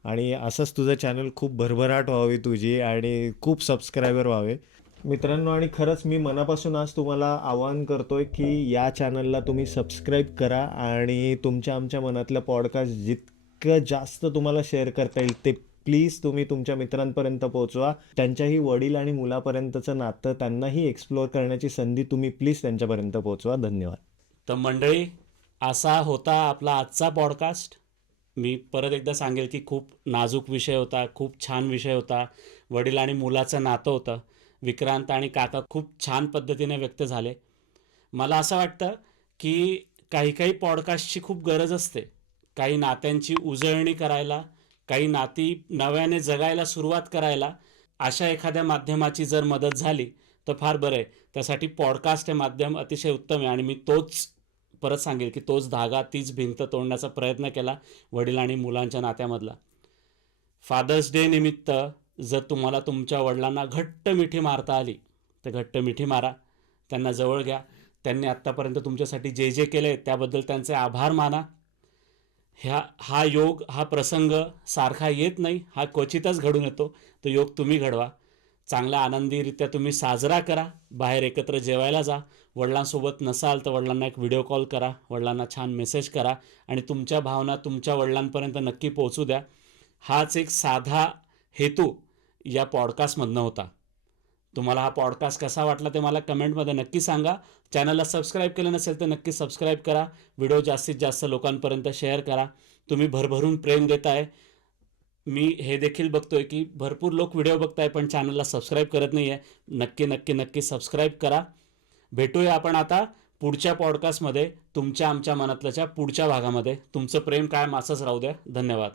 आणि असंच तुझं चॅनल खूप भरभराट व्हावी तुझी आणि खूप सबस्क्रायबर व्हावे मित्रांनो. आणि खरंच मी मनापासून आज तुम्हाला आवाहन करतोय की या चॅनलला तुम्ही सबस्क्राईब करा आणि तुमच्या आमच्या मनातलं पॉडकास्ट जितकं जास्त तुम्हाला शेअर करता येईल ते प्लीज तुम्ही तुमच्या मित्रांपर्यंत पोहोचवा. त्यांच्याही वडील आणि मुलापर्यंतचं नातं त्यांनाही एक्सप्लोअर करण्याची संधी तुम्ही प्लीज त्यांच्यापर्यंत पोहोचवा. धन्यवाद. तर मंडळी, असा होता आपला आजचा पॉडकास्ट. मी परत एकदा सांगेल की खूप नाजूक विषय होता, खूप छान विषय होता, वडील आणि मुलाचं नातं होतं. विक्रांत आणि काका खूप छान पद्धतीने व्यक्त झाले. मला असं वाटतं की काही काही पॉडकास्टची खूप गरज असते, काही नात्यांची उजळणी करायला, काही नाती नव्याने जगायला सुरुवात करायला अशा एखाद्या माध्यमाची जर मदत झाली तर फार बरं आहे. त्यासाठी पॉडकास्ट हे माध्यम अतिशय उत्तम आहे आणि मी परत सांगेल की तोच धागा, तीच भिंत तोडण्याचा प्रयत्न केला वडील आणि मुलांच्या नात्यामधला. फादर्स डे निमित्त जर तुम्हाला तुमच्या वडिलांना घट्ट मिठी मारता आली तर घट्ट मिठी मारा, त्यांना जवळ घ्या. त्यांनी आत्तापर्यंत तुमच्यासाठी जे जे केले त्याबद्दल त्यांचे आभार माना. हा योग, हा प्रसंग सारखा येत नाही, हा क्वचितच घडून येतो. तो योग तुम्ही घडवा. चांगला आनंदीरित्या तुम्ही साजरा करा. बाहेर एकत्र जेवायला जा. वडिलांसोबत नसाल तर वडिलांना एक व्हिडिओ कॉल करा, वडिलांना छान मेसेज करा आणि तुमच्या भावना तुमच्या वडिलांपर्यंत नक्की पोहोचू द्या. हाच एक साधा हेतू या पॉडकास्टमधनं होता. तुम्हाला हा पॉडकास्ट कसा वाटला ते मला कमेंटमध्ये नक्की सांगा. चॅनलला सबस्क्राईब केलं नसेल तर नक्की सबस्क्राईब करा. व्हिडिओ जास्तीत जास्त लोकांपर्यंत शेअर करा. तुम्ही भरभरून प्रेम देताय. मी हे देखील बघतोय की भरपूर लोक व्हिडिओ बघताय पण चॅनलला सबस्क्राईब करत नाही आहे. नक्की नक्की नक्की सबस्क्राईब करा. भेटूया आपण आता पुढच्या पॉडकास्टमध्ये, तुमच्या आमच्या मनातल्याच्या पुढच्या भागामध्ये. तुमचं प्रेम कायम असंच राहू द्या. धन्यवाद.